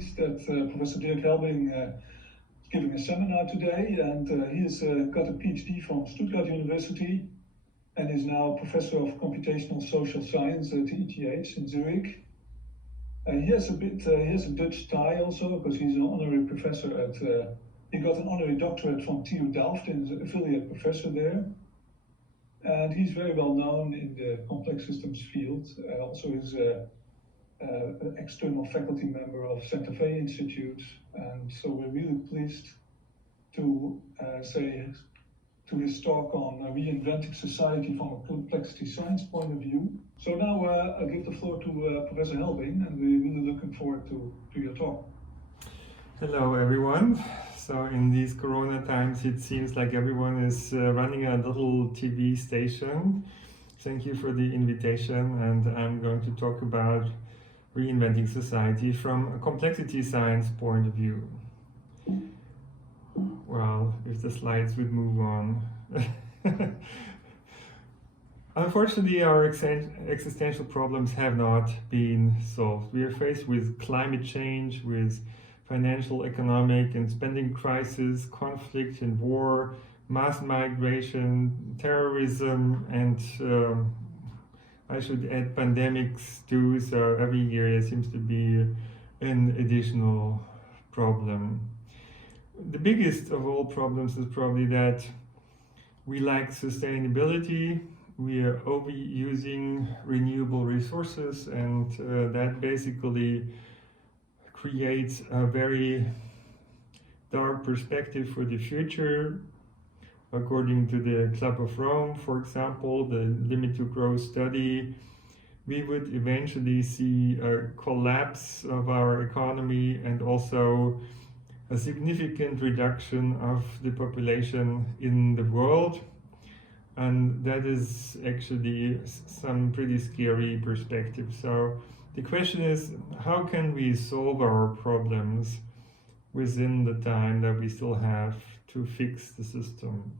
pleased that Professor Dirk Helbing is giving a seminar today, and he has got a PhD from Stuttgart University and is now Professor of Computational Social Science at ETH in Zurich. He has a Dutch tie also, because he's an honorary professor at, he got an honorary doctorate from TU Delft and is an affiliate professor there. And he's very well known in the complex systems field. Also is an external faculty member of Santa Fe Institute. And so we're really pleased to say to his talk on reinventing society from a complexity science point of view. So now I'll give the floor to Professor Helbing, and we're really looking forward to your talk. Hello everyone. So in these corona times it seems like everyone is running a little TV station. Thank you for the invitation, and I'm going to talk about reinventing society from a complexity science point of view. Well, if the slides would move on. Unfortunately, our existential problems have not been solved. We are faced with climate change, with financial, economic, and spending crisis, conflict and war, mass migration, terrorism, and I should add pandemics too. So every year there seems to be an additional problem. The biggest of all problems is probably that we lack sustainability. We are overusing renewable resources, and that basically creates a very dark perspective for the future. According to the Club of Rome, for example, the Limit to Growth study, we would eventually see a collapse of our economy and also a significant reduction of the population in the world. And that is actually some pretty scary perspective. So the question is, how can we solve our problems within the time that we still have to fix the system?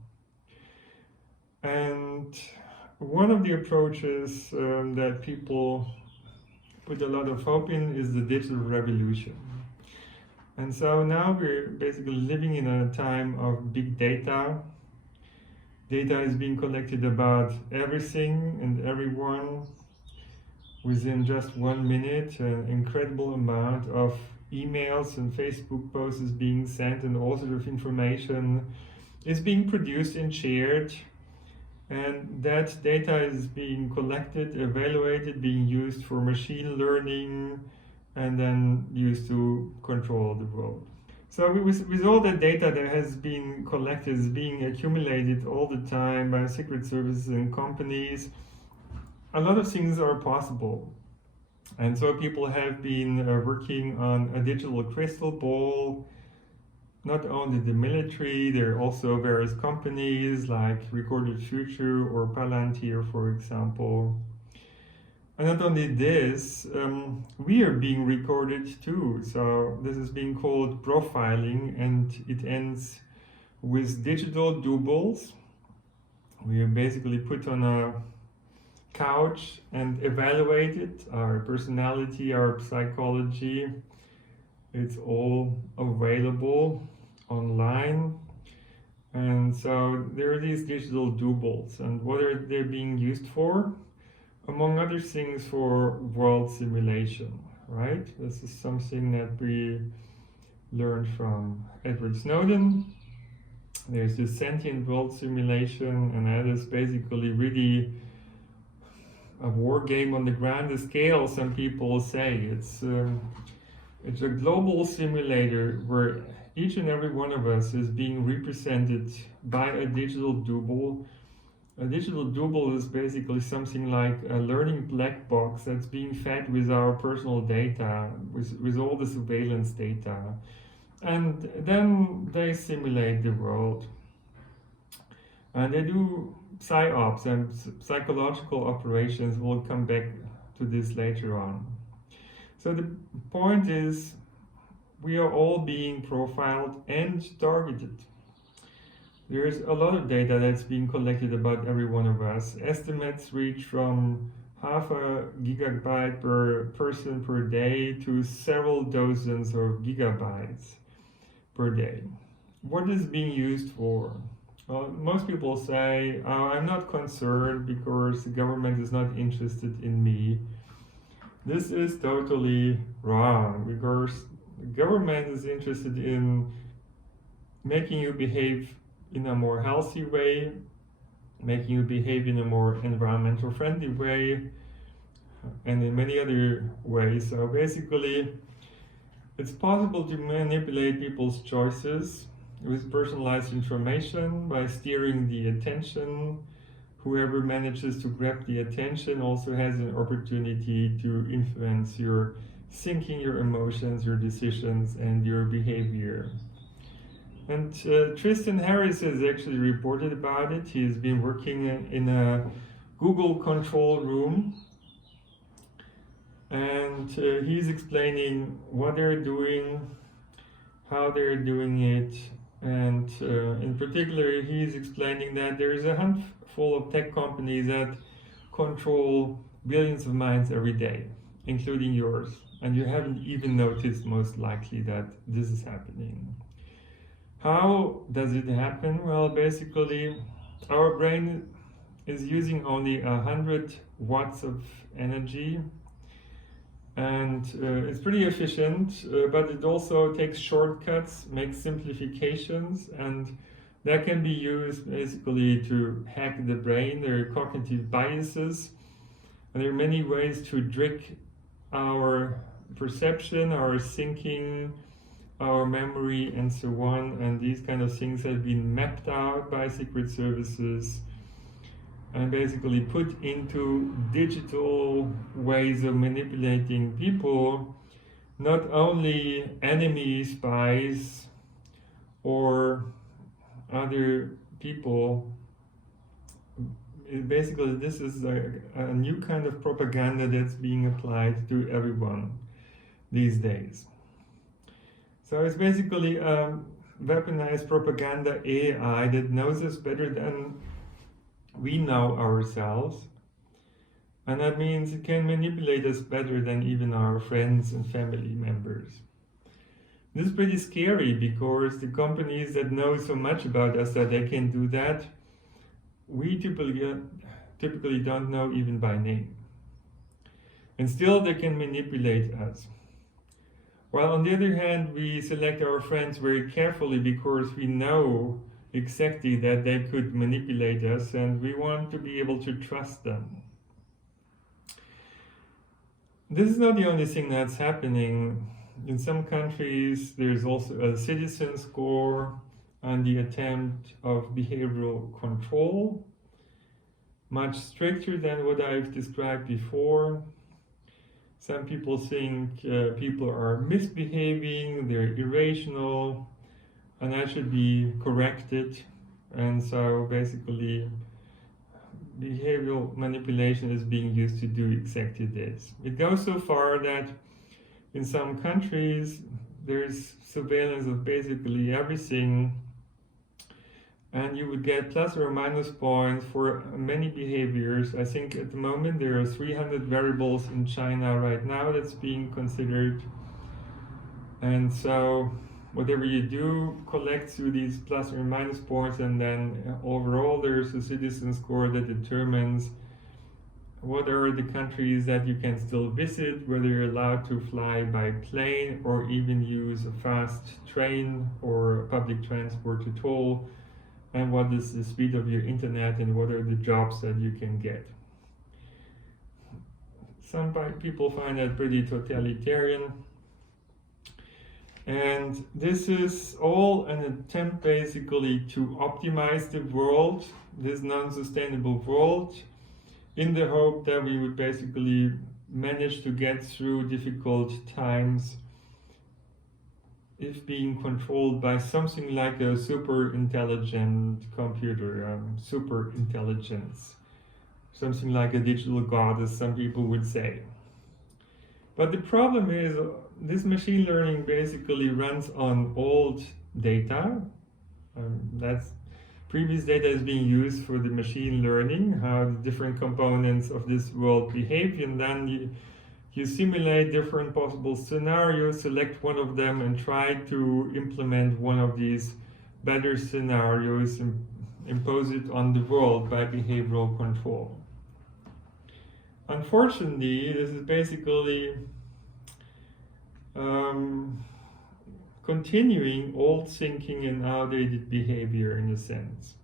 And one of the approaches that people put a lot of hope in is the digital revolution. And so now we're basically living in a time of big data. Data is being collected about everything and everyone. Within just 1 minute, an incredible amount of emails and Facebook posts is being sent, and all sort of information is being produced and shared. And that data is being collected, evaluated, being used for machine learning, and then used to control the world. So with all the data that has been collected, is being accumulated all the time by secret services and companies, a lot of things are possible. And so people have been working on a digital crystal ball. Not only the military, there are also various companies like Recorded Future or Palantir, for example. And not only this, we are being recorded too. So this is being called profiling, and it ends with digital doubles. We are basically put on a couch and evaluated, our personality, our psychology. It's all available online. And so there are these digital doubles, and what are they being used for? Among other things, for world simulation, right? This is something that we learned from Edward Snowden. There's this sentient world simulation, and that is basically really a war game on the grandest scale, some people say. It's a global simulator where each and every one of us is being represented by a digital double. A digital double is basically something like a learning black box that's being fed with our personal data, with all the surveillance data. And then they simulate the world. And they do psyops and psychological operations. We'll come back to this later on. So the point is, we are all being profiled and targeted. There's a lot of data that's being collected about every one of us. Estimates reach from half a gigabyte per person per day to several dozens of gigabytes per day. What is being used for? Well, most people say, oh, I'm not concerned because the government is not interested in me. This is totally wrong, because the government is interested in making you behave in a more healthy way, making you behave in a more environmental friendly way, and in many other ways. So basically, it's possible to manipulate people's choices with personalized information by steering the attention. Whoever manages to grab the attention also has an opportunity to influence your thinking, your emotions, your decisions, and your behavior. And Tristan Harris has actually reported about it. He's been working in a Google control room, and he's explaining what they're doing, how they're doing it, and in particular he's explaining that there's a handful of tech companies that control billions of minds every day, including yours, and you haven't even noticed most likely that this is happening. How does it happen? Well, basically our brain is using only 100 watts of energy, and it's pretty efficient, but it also takes shortcuts, makes simplifications, and that can be used basically to hack the brain. There are cognitive biases, and there are many ways to trick our perception, our thinking, our memory, and so on. And these kind of things have been mapped out by secret services and basically put into digital ways of manipulating people, not only enemy spies or other people. Basically, this is a new kind of propaganda that's being applied to everyone these days. So it's basically weaponized propaganda AI that knows us better than we know ourselves, and that means it can manipulate us better than even our friends and family members. This is pretty scary, because the companies that know so much about us that they can do that, we typically don't know even by name. And still they can manipulate us. While on the other hand, we select our friends very carefully because we know exactly that they could manipulate us, and we want to be able to trust them. This is not the only thing that's happening. In some countries, there's also a citizen score on the attempt of behavioral control, much stricter than what I've described before. Some people think people are misbehaving, they're irrational, and that should be corrected. And so basically behavioral manipulation is being used to do exactly this. It goes so far that in some countries there's surveillance of basically everything, and you would get plus or minus points for many behaviors. I think at the moment there are 300 variables in China right now that's being considered, and so whatever you do collects you these plus or minus points, and then overall there's a citizen score that determines what are the countries that you can still visit, whether you're allowed to fly by plane or even use a fast train or public transport at all, and what is the speed of your internet, and what are the jobs that you can get. Some people find that pretty totalitarian. And this is all an attempt basically to optimize the world, this non-sustainable world, in the hope that we would basically manage to get through difficult times if being controlled by something like a super intelligent computer, super intelligence, something like a digital god, as some people would say. But the problem is, this machine learning basically runs on old data. That's previous data is being used for the machine learning, how the different components of this world behave, and then you simulate different possible scenarios, select one of them, and try to implement one of these better scenarios and impose it on the world by behavioral control. Unfortunately, this is basically continuing old thinking and outdated behavior in a sense.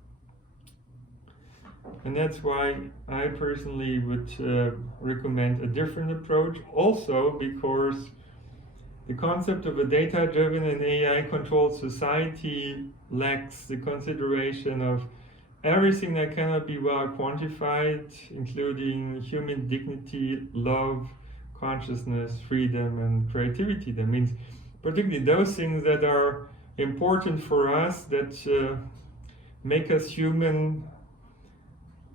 And that's why I personally would recommend a different approach, also because the concept of a data-driven and AI-controlled society lacks the consideration of everything that cannot be well quantified, including human dignity, love, consciousness, freedom, and creativity. That means particularly those things that are important for us, that make us human,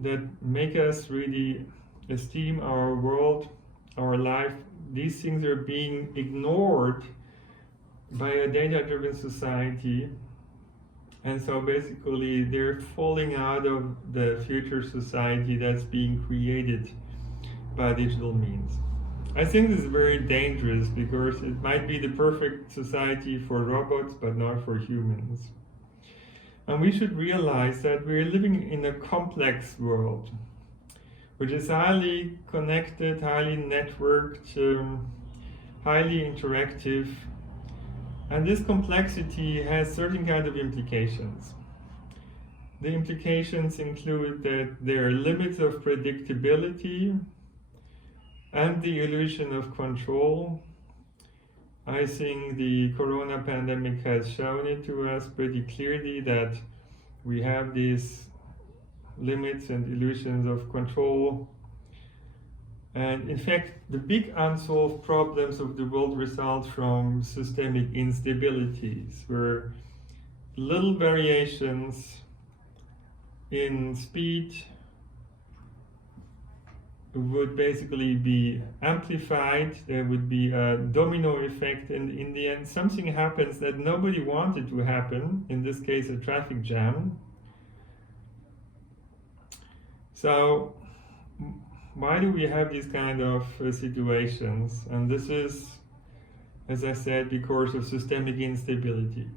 that make us really esteem our world, our life. These things are being ignored by a data-driven society, and so basically they're falling out of the future society that's being created by digital means. I think this is very dangerous because it might be the perfect society for robots, but not for humans. And we should realize that we're living in a complex world, which is highly connected, highly networked, highly interactive. And this complexity has certain kind of implications. The implications include that there are limits of predictability and the illusion of control. I think the corona pandemic has shown it to us pretty clearly that we have these limits and illusions of control. And in fact, the big unsolved problems of the world result from systemic instabilities, where little variations in speed would basically be amplified. There would be a domino effect, and in the end something happens that nobody wanted to happen, in this case a traffic jam. So why do we have these kind of situations? And this is, as I said, because of systemic instability,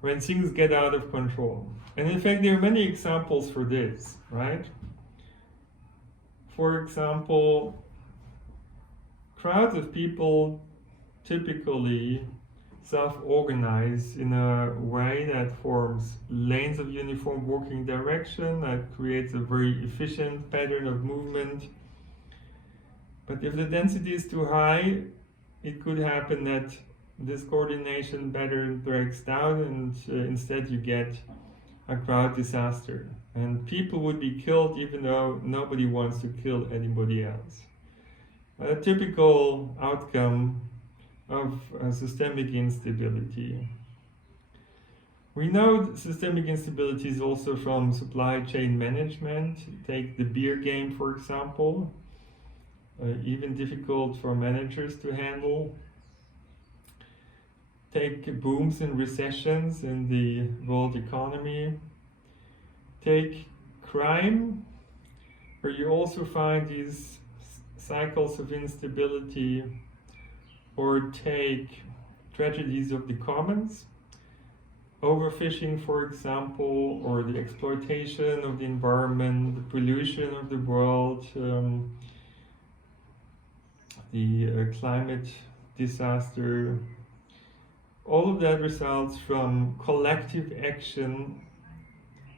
when things get out of control. And in fact there are many examples for this, right? For example, crowds of people typically self-organize in a way that forms lanes of uniform working direction, that creates a very efficient pattern of movement. But if the density is too high, it could happen that this coordination pattern breaks down, and instead you get a crowd disaster. And people would be killed even though nobody wants to kill anybody else. A typical outcome of systemic instability. We know systemic instability is also from supply chain management. Take the beer game, for example, even difficult for managers to handle. Take booms and recessions in the world economy. Take crime, where you also find these cycles of instability. Or take tragedies of the commons, overfishing, for example, or the exploitation of the environment, the pollution of the world, the climate disaster. All of that results from collective action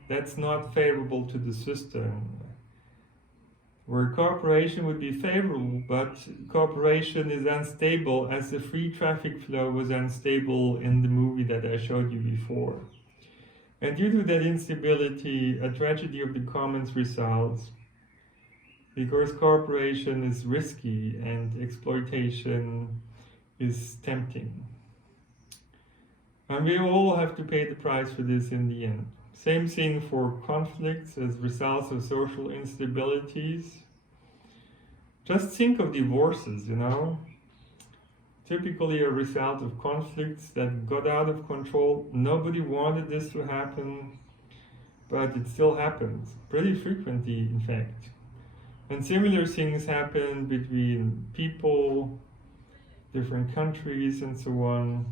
that's not favorable to the system. Where cooperation would be favorable, but cooperation is unstable, as the free traffic flow was unstable in the movie that I showed you before. And due to that instability, a tragedy of the commons results, because cooperation is risky and exploitation is tempting. And we all have to pay the price for this in the end. Same thing for conflicts as results of social instabilities. Just think of divorces, Typically a result of conflicts that got out of control. Nobody wanted this to happen. but it still happens, pretty frequently in fact. And similar things happen between people, different countries and so on.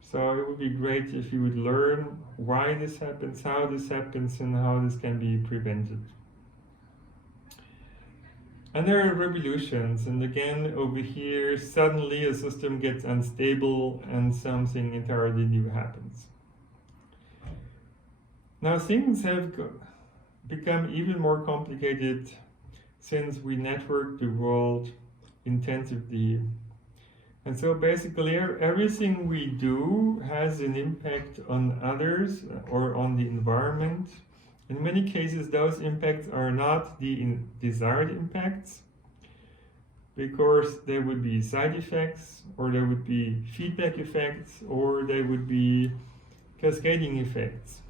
So it would be great if you would learn why this happens, how this happens, and how this can be prevented. And there are revolutions, and again over here suddenly a system gets unstable and something entirely new happens. Now things have become even more complicated since we network the world intensively. And so basically everything we do has an impact on others or on the environment. In many cases those impacts are not the desired impacts, because there would be side effects, or there would be feedback effects, or there would be cascading effects.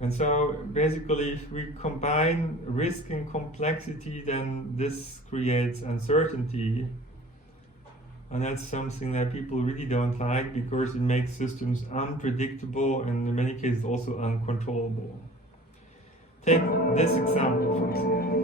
And so basically if we combine risk and complexity, then this creates uncertainty. And that's something that people really don't like, because it makes systems unpredictable and in many cases also uncontrollable. Take this example, for example.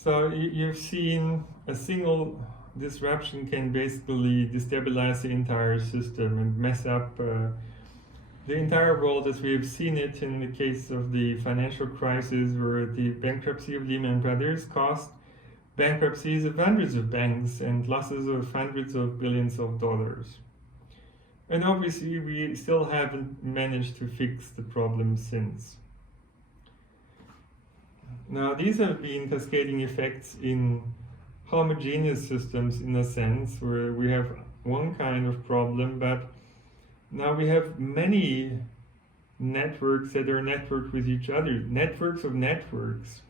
So you've seen a single disruption can basically destabilize the entire system and mess up the entire world as we've seen it in the case of the financial crisis, where the bankruptcy of Lehman Brothers caused bankruptcies of hundreds of banks and losses of hundreds of billions of dollars. And obviously we still haven't managed to fix the problem since. Now these have been cascading effects in homogeneous systems, in a sense, where we have one kind of problem, but now we have many networks that are networked with each other, networks of networks.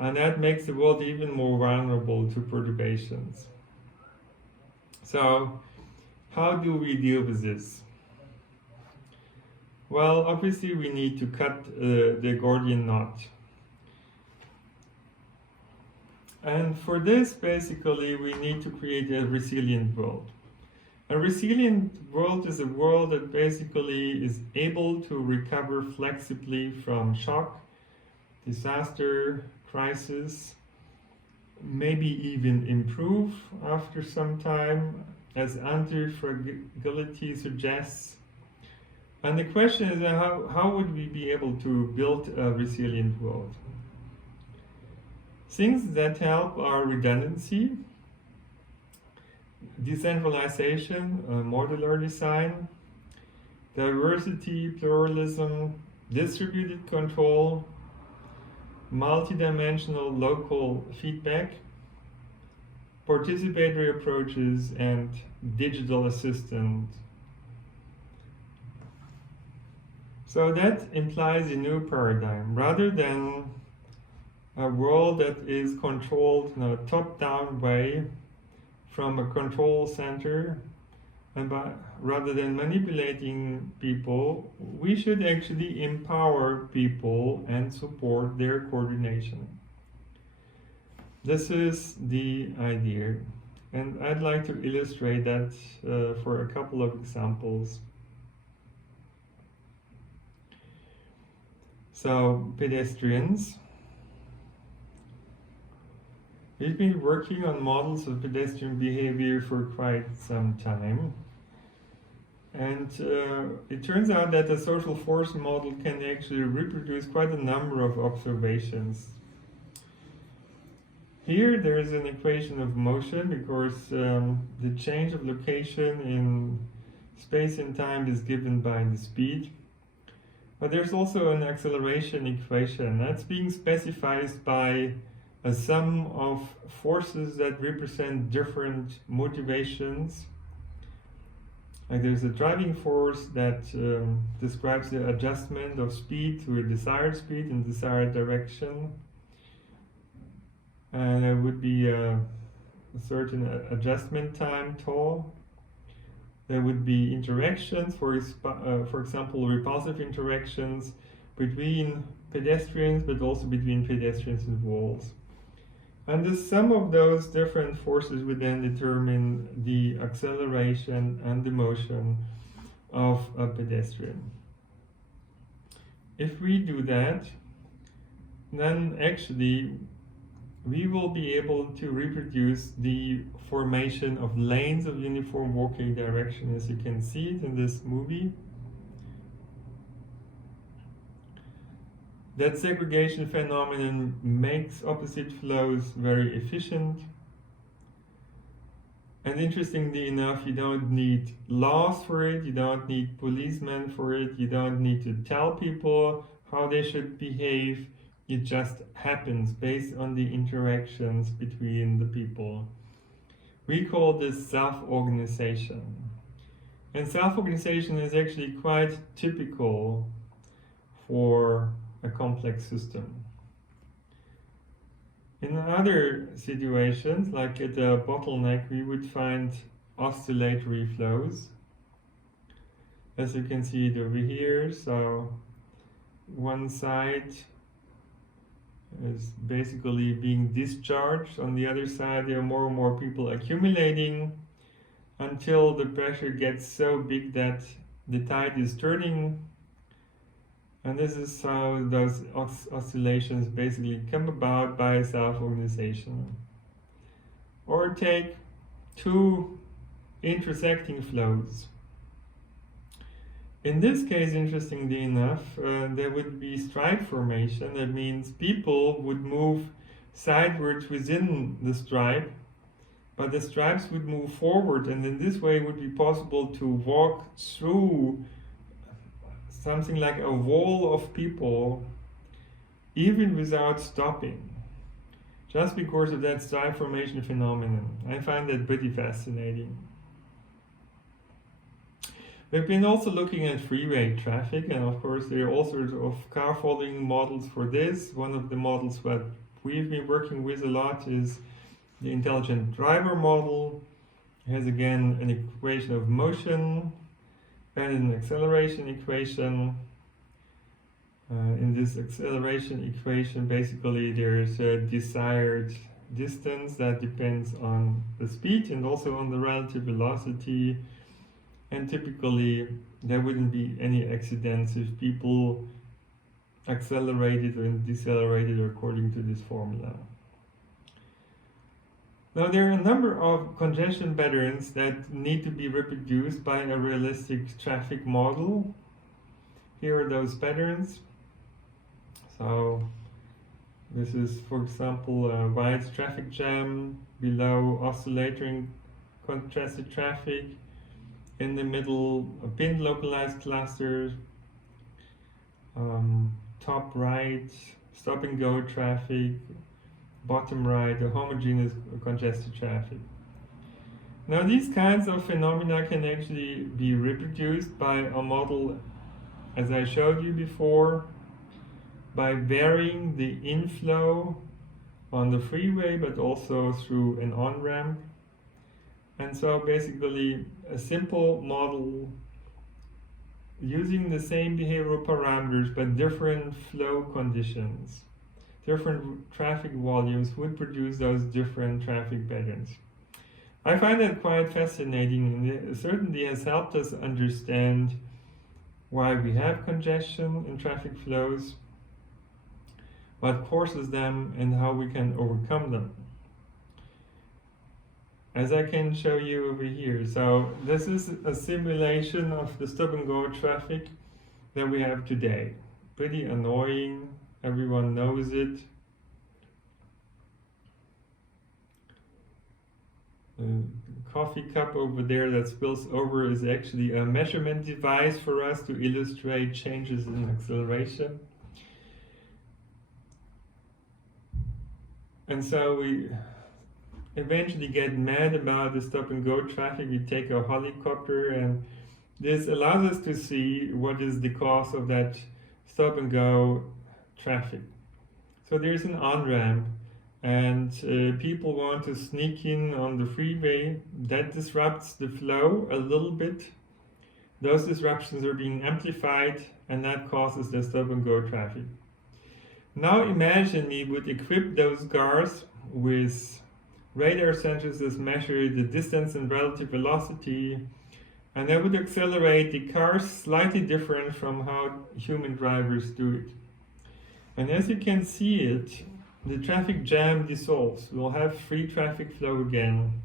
And that makes the world even more vulnerable to perturbations. So how do we deal with this? Well, obviously we need to cut the Gordian knot. And for this, basically, we need to create a resilient world. A resilient world is a world that basically is able to recover flexibly from shock, disaster, crisis, maybe even improve after some time, as anti-fragility suggests. And the question is, how would we be able to build a resilient world? Things that help are redundancy, decentralization, modular design, diversity, pluralism, distributed control, multidimensional local feedback, participatory approaches, and digital assistant. So that implies a new paradigm. Rather than a world that is controlled in a top-down way from a control center, and rather than manipulating people, we should actually empower people and support their coordination. This is the idea, and I'd like to illustrate that for a couple of examples. So, pedestrians. We've been working on models of pedestrian behavior for quite some time. And it turns out that the social force model can actually reproduce quite a number of observations. Here there is an equation of motion, because the change of location in space and time is given by the speed. But there's also an acceleration equation that's being specified by a sum of forces that represent different motivations. Like there's a driving force that describes the adjustment of speed to a desired speed in desired direction. And there would be a certain adjustment time, tau. There would be interactions, for example, repulsive interactions between pedestrians, but also between pedestrians and walls. And the sum of those different forces would then determine the acceleration and the motion of a pedestrian. If we do that, then actually we will be able to reproduce the formation of lanes of uniform walking direction, as you can see it in this movie. That segregation phenomenon makes opposite flows very efficient. And interestingly enough, you don't need laws for it, you don't need policemen for it, you don't need to tell people how they should behave. It just happens based on the interactions between the people. We call this self-organization. And self-organization is actually quite typical for a complex system. In other situations, like at a bottleneck, we would find oscillatory flows. As you can see it over here, so one side is basically being discharged. On the other side, there are more and more people accumulating until the pressure gets so big that the tide is turning. And this is how those oscillations basically come about by self-organization. Or take two intersecting flows. In this case, interestingly enough, there would be stripe formation. That means people would move sidewards within the stripe, but the stripes would move forward, and in this way it would be possible to walk through something like a wall of people even without stopping, just because of that stripe formation phenomenon. I find that pretty fascinating. We've been also looking at freeway traffic, and of course there are all sorts of car following models for this. One of the models that we've been working with a lot is the intelligent driver model. It has again an equation of motion and an acceleration equation. In this acceleration equation, basically there's a desired distance that depends on the speed and also on the relative velocity. And typically there wouldn't be any accidents if people accelerated and decelerated according to this formula. Now there are a number of congestion patterns that need to be reproduced by a realistic traffic model. Here are those patterns. So this is, for example, a wide traffic jam, below oscillating contrasted traffic, in the middle a pin localized cluster, top right stop and go traffic, bottom right a homogeneous congested traffic. Now these kinds of phenomena can actually be reproduced by a model, as I showed you before, by varying the inflow on the freeway but also through an on-ramp. And so basically a simple model using the same behavioral parameters but different flow conditions, different traffic volumes would produce those different traffic patterns. I find that quite fascinating, and it certainly has helped us understand why we have congestion in traffic flows, what causes them, and how we can overcome them. As I can show you over here. So this is a simulation of the stop and go traffic that we have today. Pretty annoying, everyone knows it. The coffee cup over there that spills over is actually a measurement device for us to illustrate changes in acceleration. And so we eventually get mad about the stop and go traffic. We take a helicopter and This allows us to see what is the cause of that stop and go traffic. So there's an on-ramp and people want to sneak in on the freeway. That disrupts the flow a little bit. Those disruptions are being amplified and that causes the stop and go traffic. Now imagine we would equip those cars with radar sensors that measure the distance and relative velocity, and that would accelerate the cars slightly different from how human drivers do it. And as you can see it, the traffic jam dissolves. We'll have free traffic flow again,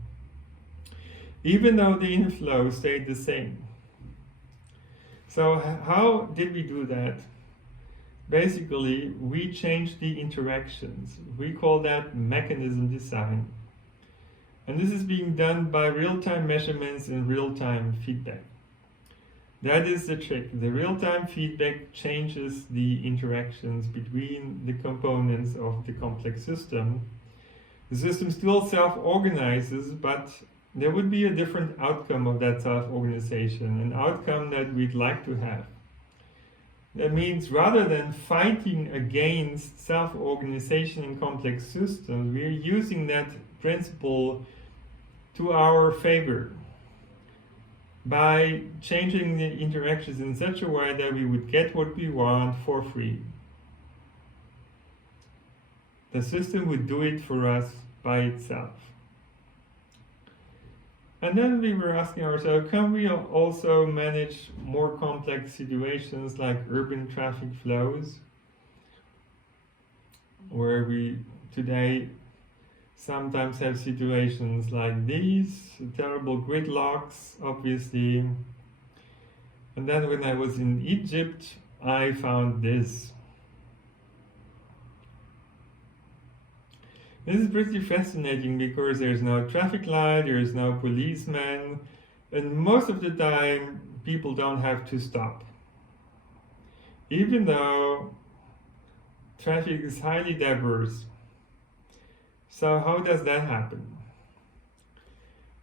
even though the inflow stayed the same. So how did we do that? Basically, we changed the interactions. We call that mechanism design. And this is being done by real-time measurements and real-time feedback. That is the trick. The real-time feedback changes the interactions between the components of the complex system. The system still self-organizes, but there would be a different outcome of that self-organization, an outcome that we'd like to have. That means rather than fighting against self-organization in complex systems, we're using that principle to our favor by changing the interactions in such a way that we would get what we want for free. The system would do it for us by itself. And then we were asking ourselves, can we also manage more complex situations like urban traffic flows, where we today sometimes have situations like these, terrible gridlocks, obviously. And then when I was in Egypt, I found this. This is pretty fascinating because there's no traffic light, there's no policeman, and most of the time people don't have to stop. Even though traffic is highly diverse. So how does that happen?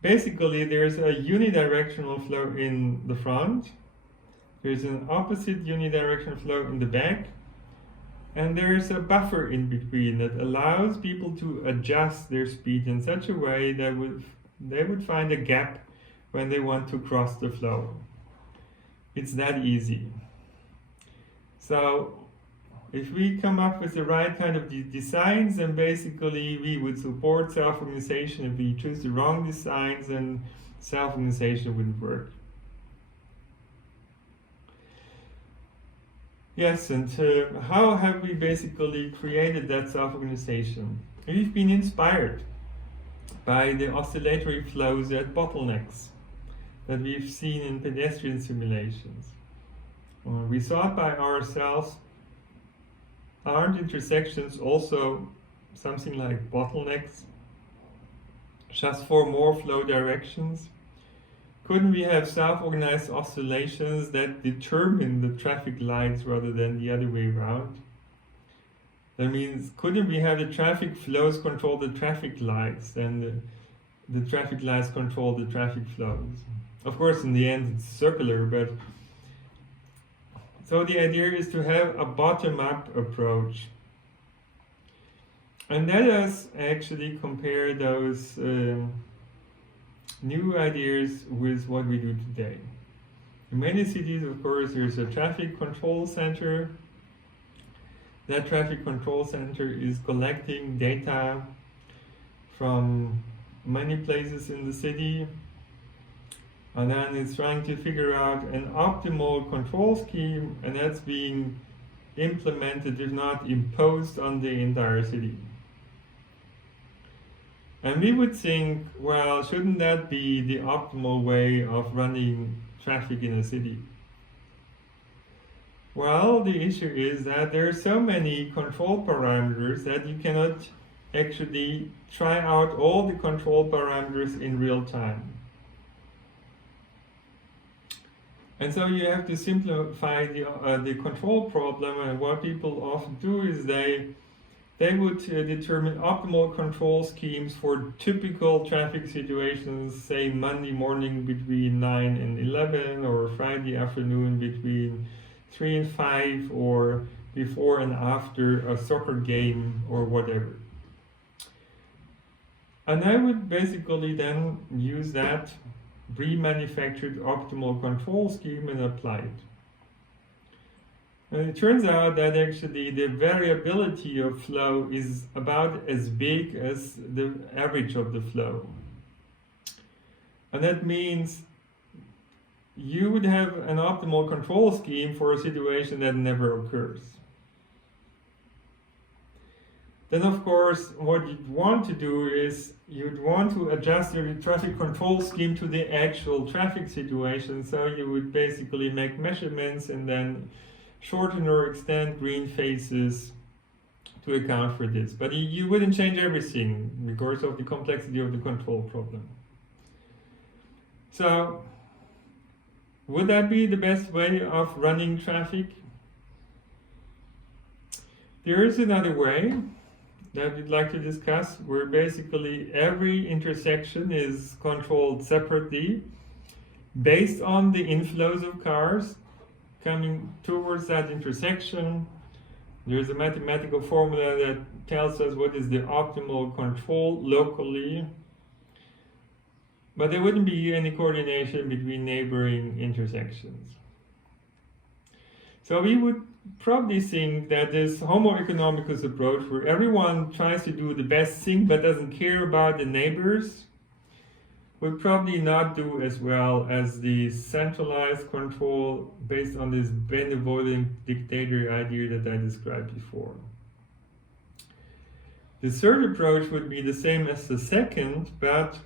Basically, there's a unidirectional flow in the front, there's an opposite unidirectional flow in the back, and there's a buffer in between that allows people to adjust their speed in such a way that they would find a gap when they want to cross the flow. It's that easy. So if we come up with the right kind of designs, then basically we would support self-organization. If we choose the wrong designs, then self-organization wouldn't work. Yes, and how have we basically created that self-organization? We've been inspired by the oscillatory flows at bottlenecks that we've seen in pedestrian simulations. We saw it by ourselves. Aren't intersections also something like bottlenecks, just for more flow directions? Couldn't we have self-organized oscillations that determine the traffic lights rather than the other way around? That means, couldn't we have the traffic flows control the traffic lights and the traffic lights control the traffic flows? Of course, in the end, it's circular, but so the idea is to have a bottom-up approach. And let us actually compare those new ideas with what we do today. In many cities, of course, there's a traffic control center. That traffic control center is collecting data from many places in the city, and then it's trying to figure out an optimal control scheme, and that's being implemented, if not imposed, on the entire city. And we would think, well, shouldn't that be the optimal way of running traffic in a city? Well, the issue is that there are so many control parameters that you cannot actually try out all the control parameters in real time. And so you have to simplify the control problem, and what people often do is they they would determine optimal control schemes for typical traffic situations, say Monday morning between 9 and 11, or Friday afternoon between 3 and 5, or before and after a soccer game or whatever. And I would basically then use that pre-manufactured optimal control scheme and apply it. And it turns out that actually the variability of flow is about as big as the average of the flow. And that means you would have an optimal control scheme for a situation that never occurs. Then of course, what you'd want to do is you'd want to adjust your traffic control scheme to the actual traffic situation. So you would basically make measurements and then shorten or extend green phases to account for this. But you wouldn't change everything because of the complexity of the control problem. So, would that be the best way of running traffic? There is another way that we'd like to discuss, where basically every intersection is controlled separately based on the inflows of cars coming towards that intersection. There's a mathematical formula that tells us what is the optimal control locally, but there wouldn't be any coordination between neighboring intersections. So we would probably think that this Homo economicus approach, where everyone tries to do the best thing but doesn't care about the neighbors, would probably not do as well as the centralized control based on this benevolent dictator idea that I described before. The third approach would be the same as the second, but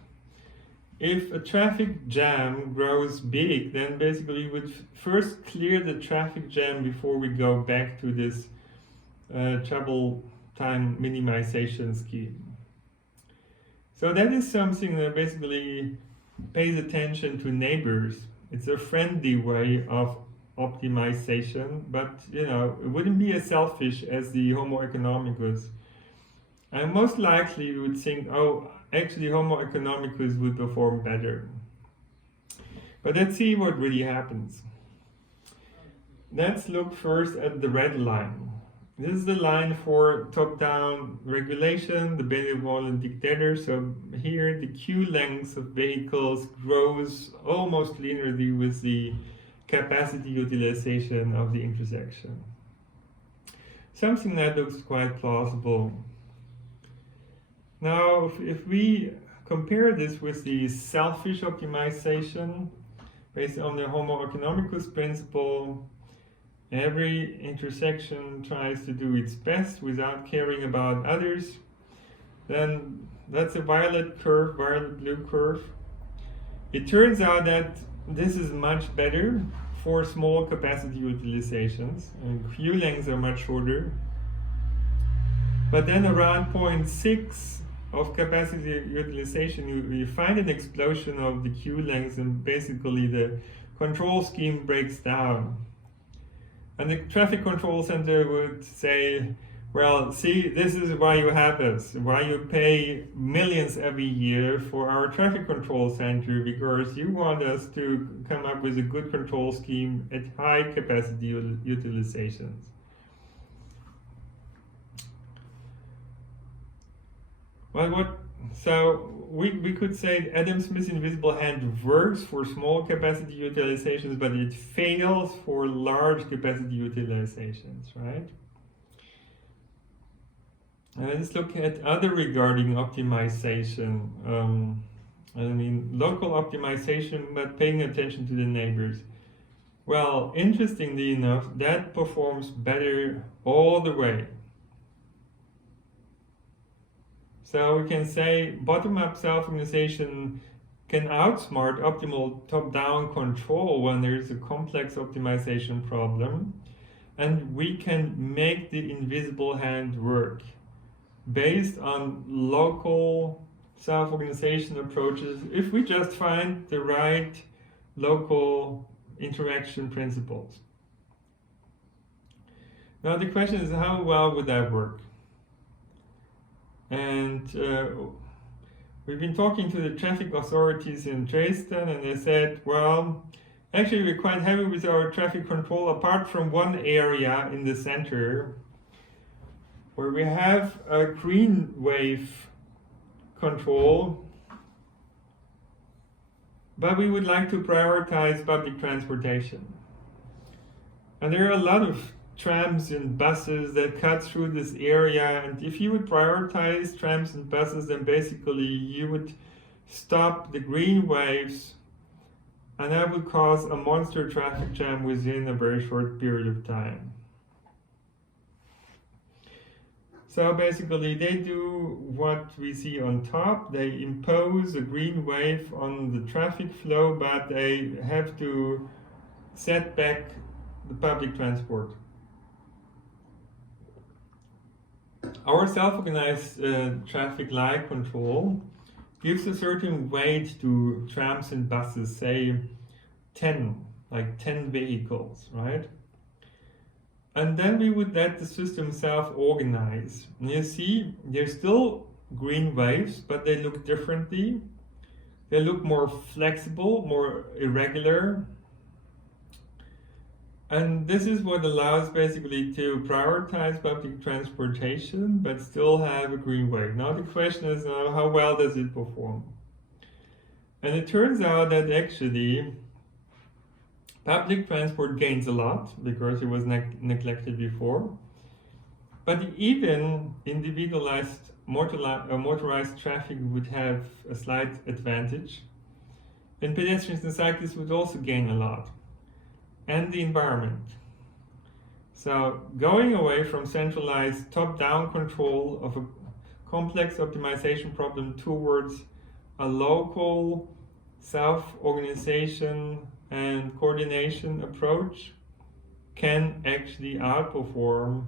if a traffic jam grows big, then basically we would first clear the traffic jam before we go back to this travel time minimization scheme. So that is something that basically pays attention to neighbors. It's a friendly way of optimization, but it wouldn't be as selfish as the Homo economicus. And most likely you would think, oh, actually Homo economicus would perform better. But let's see what really happens. Let's look first at the red line. This is the line for top-down regulation, the benevolent dictator. So here the queue length of vehicles grows almost linearly with the capacity utilization of the intersection. Something that looks quite plausible. Now, if we compare this with the selfish optimization based on the Homo economicus principle, every intersection tries to do its best without caring about others, then that's a violet blue curve. It turns out that this is much better for small capacity utilizations, and queue lengths are much shorter. But then around 0.6 of capacity utilization, you find an explosion of the queue lengths, and basically the control scheme breaks down. And the traffic control center would say, well, see, this is why you have us, why you pay millions every year for our traffic control center, because you want us to come up with a good control scheme at high capacity utilizations. Well, so we could say Adam Smith's invisible hand works for small capacity utilizations, but it fails for large capacity utilizations, right? Let's look at other regarding optimization. Local optimization, but paying attention to the neighbors. Well, interestingly enough, that performs better all the way. So we can say bottom-up self-organization can outsmart optimal top-down control when there is a complex optimization problem, and we can make the invisible hand work based on local self-organization approaches if we just find the right local interaction principles. Now the question is, how well would that work? And we've been talking to the traffic authorities in Dresden, and they said, well, actually we're quite happy with our traffic control, apart from one area in the center where we have a green wave control, but we would like to prioritize public transportation. And there are a lot of trams and buses that cut through this area, and if you would prioritize trams and buses, then basically you would stop the green waves, and that would cause a monster traffic jam within a very short period of time. So basically they do what we see on top. They impose a green wave on the traffic flow, but they have to set back the public transport. Our self-organized traffic light control gives a certain weight to trams and buses, say 10 vehicles, right? And then we would let the system self-organize. And you see, there's still green waves, but they look differently. They look more flexible, more irregular. And this is what allows basically to prioritize public transportation, but still have a green wave. Now the question is, how well does it perform? And it turns out that actually public transport gains a lot because it was neglected before. But even individualized motorized traffic would have a slight advantage. And pedestrians and cyclists would also gain a lot. And the environment. So going away from centralized top-down control of a complex optimization problem towards a local self-organization and coordination approach can actually outperform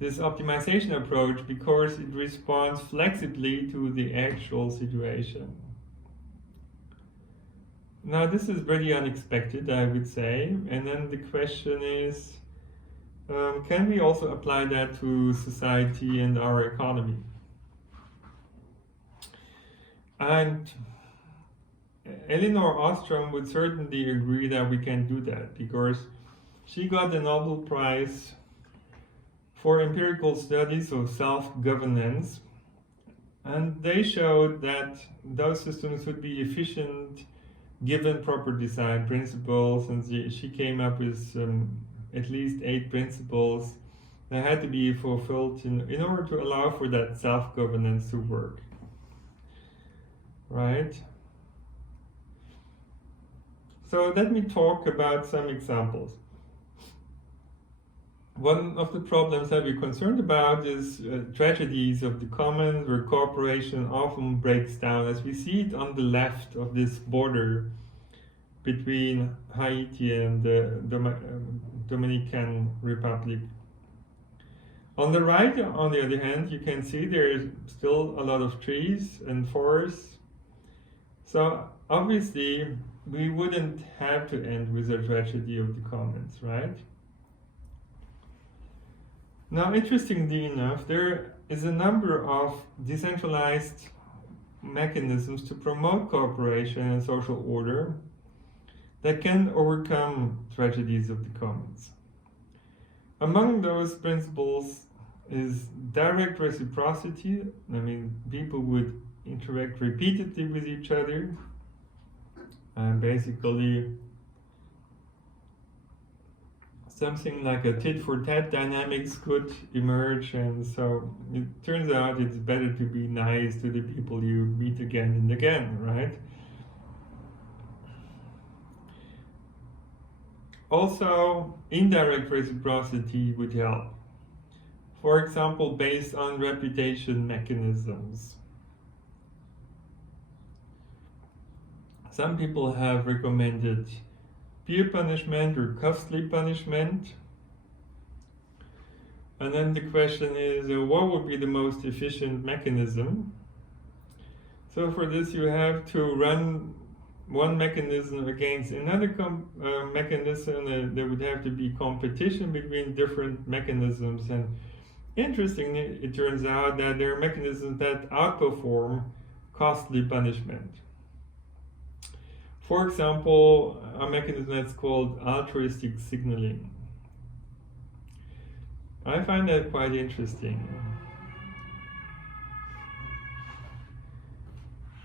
this optimization approach because it responds flexibly to the actual situation. Now this is pretty unexpected, I would say, and then the question is, can we also apply that to society and our economy? And Elinor Ostrom would certainly agree that we can do that because she got the Nobel Prize for empirical studies of self-governance, and they showed that those systems would be efficient given proper design principles, and she came up with at least 8 principles that had to be fulfilled in order to allow for that self-governance to work. Right? So let me talk about some examples. One of the problems that we're concerned about is tragedies of the commons where cooperation often breaks down, as we see it on the left of this border between Haiti and the Dominican Republic. On the right, on the other hand, you can see there's still a lot of trees and forests. So obviously, we wouldn't have to end with a tragedy of the commons, right? Now, interestingly enough, there is a number of decentralized mechanisms to promote cooperation and social order that can overcome tragedies of the commons. Among those principles is direct reciprocity. I mean, people would interact repeatedly with each other, and basically something like a tit-for-tat dynamics could emerge, and so it turns out it's better to be nice to the people you meet again and again, right? Also, indirect reciprocity would help. For example, based on reputation mechanisms. Some people have recommended peer punishment or costly punishment. And then the question is, what would be the most efficient mechanism? So for this, you have to run one mechanism against another mechanism. There would have to be competition between different mechanisms. And interestingly, it turns out that there are mechanisms that outperform costly punishment. For example, a mechanism that's called altruistic signaling. I find that quite interesting.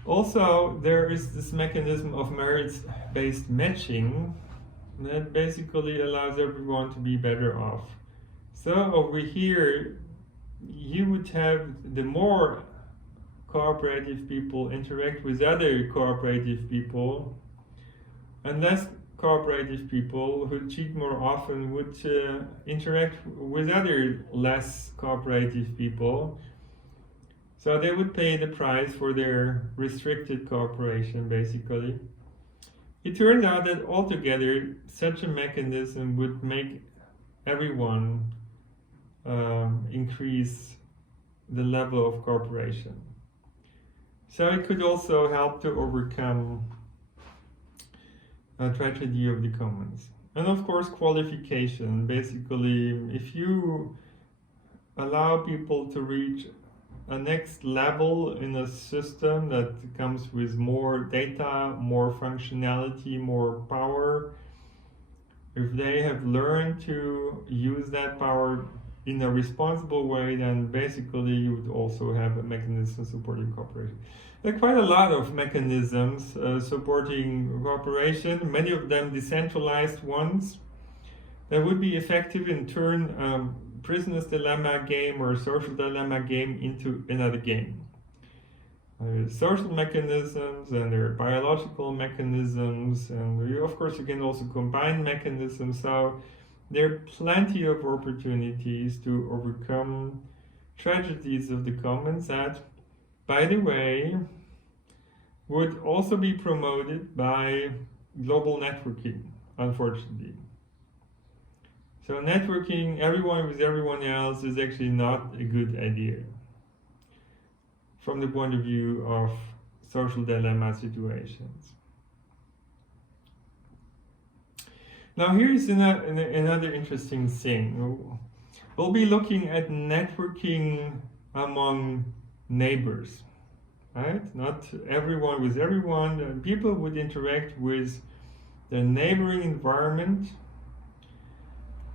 Also, there is this mechanism of merit-based matching that basically allows everyone to be better off. So over here, you would have the more cooperative people interact with other cooperative people, and less cooperative people who cheat more often would interact with other less cooperative people. So they would pay the price for their restricted cooperation, basically. It turns out that altogether, such a mechanism would make everyone increase the level of cooperation. So it could also help to overcome a tragedy of the commons. And of course, qualification. Basically, if you allow people to reach a next level in a system that comes with more data, more functionality, more power, if they have learned to use that power in a responsible way, then basically you would also have a mechanism supporting cooperation. There are quite a lot of mechanisms supporting cooperation, many of them decentralized ones, that would be effective in turn prisoner's dilemma game or social dilemma game into another game. There are social mechanisms and there are biological mechanisms, and of course you can also combine mechanisms. So there are plenty of opportunities to overcome tragedies of the commons that, by the way, would also be promoted by global networking, unfortunately. So networking everyone with everyone else is actually not a good idea from the point of view of social dilemma situations. Now here's another interesting thing. We'll be looking at networking among neighbors, right? Not everyone with everyone. People would interact with the neighboring environment.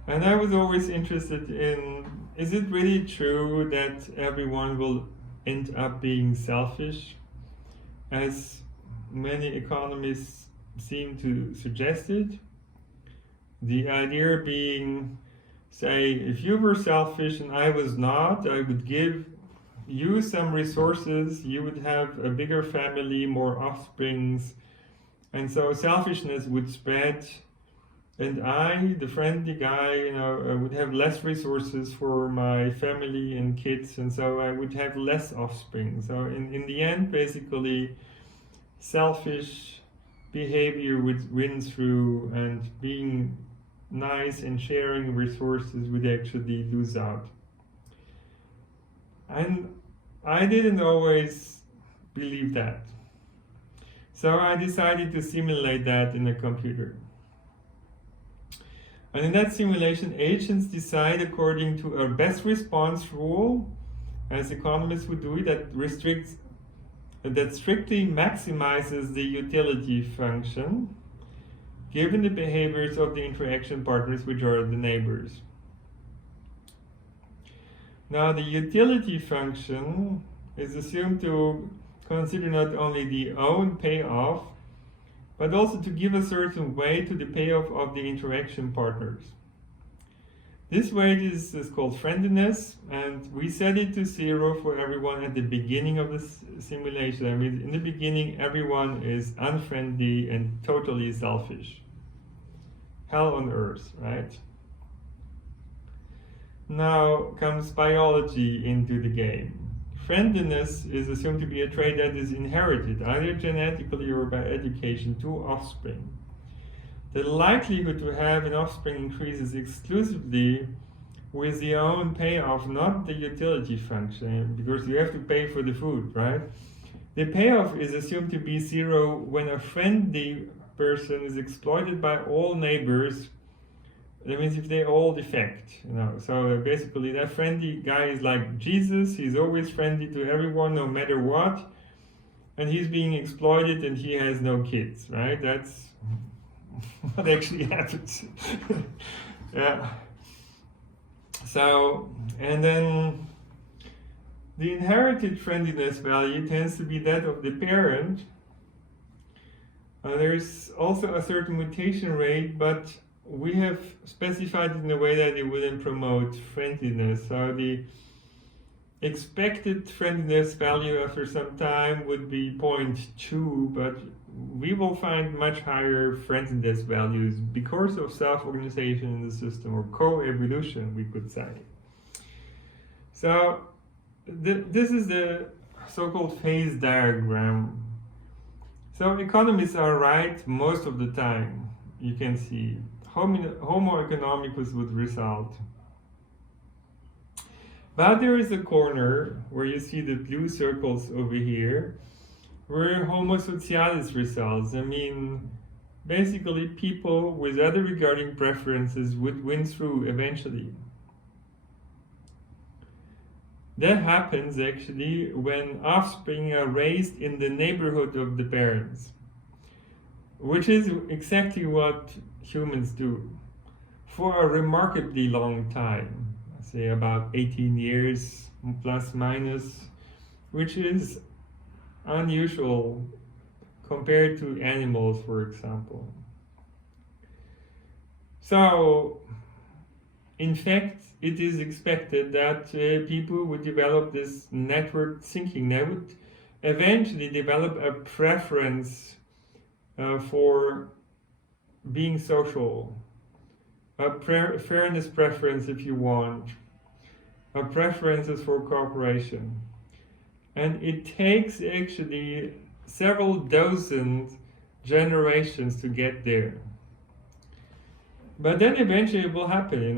And I was always interested in, is it really true that everyone will end up being selfish, as many economists seem to suggest it? The idea being, say, if you were selfish and I was not, I would give you some resources, you would have a bigger family, more offsprings, and so selfishness would spread. And I, the friendly guy, would have less resources for my family and kids, and so I would have less offspring. So in the end, basically, selfish behavior would win through, and being nice and sharing resources would actually lose out. And I didn't always believe that. So I decided to simulate that in a computer. And in that simulation, agents decide according to a best response rule, as economists would do it, that strictly maximizes the utility function, given the behaviors of the interaction partners, which are the neighbors. Now, the utility function is assumed to consider not only the own payoff, but also to give a certain weight to the payoff of the interaction partners. This weight is called friendliness, and we set it to 0 for everyone at the beginning of the simulation. I mean, in the beginning, everyone is unfriendly and totally selfish. Hell on earth, right? Now comes biology into the game. Friendliness is assumed to be a trait that is inherited, either genetically or by education, to offspring. The likelihood to have an offspring increases exclusively with the own payoff, not the utility function, because you have to pay for the food, right? The payoff is assumed to be 0 when a friendly person is exploited by all neighbors that means if they all defect, So basically, that friendly guy is like Jesus. He's always friendly to everyone, no matter what, and he's being exploited, and he has no kids, right? That's what actually happens. Yeah. So, and then the inherited friendliness value tends to be that of the parent. There's also a certain mutation rate, but we have specified it in a way that it wouldn't promote friendliness. So the expected friendliness value after some time would be 0.2, but we will find much higher friendliness values because of self-organization in the system, or co-evolution, we could say. So this is the so-called phase diagram. So economists are right most of the time. You can see Homo economicus would result. But there is a corner where you see the blue circles over here, where Homo socialis results. I mean, basically people with other regarding preferences would win through eventually. That happens actually when offspring are raised in the neighborhood of the parents, which is exactly what humans do for a remarkably long time, say about 18 years plus minus, which is unusual compared to animals, for example. So, in fact, it is expected that people would develop this network thinking. They would eventually develop a preference for being social, a fairness preference if you want, a preferences for cooperation. And it takes actually several dozen generations to get there. But then eventually it will happen,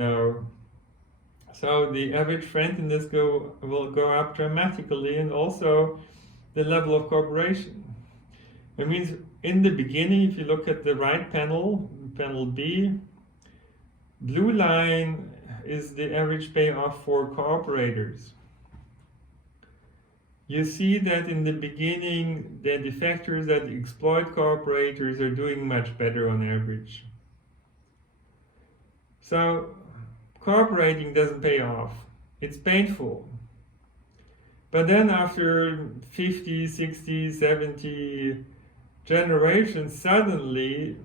So the average friendliness will go up dramatically, and also the level of cooperation. It means in the beginning, if you look at the right panel, panel B, blue line is the average payoff for cooperators. You see that in the beginning, the defectors that exploit cooperators are doing much better on average. So cooperating doesn't pay off. It's painful. But then after 50, 60, 70 generations, suddenly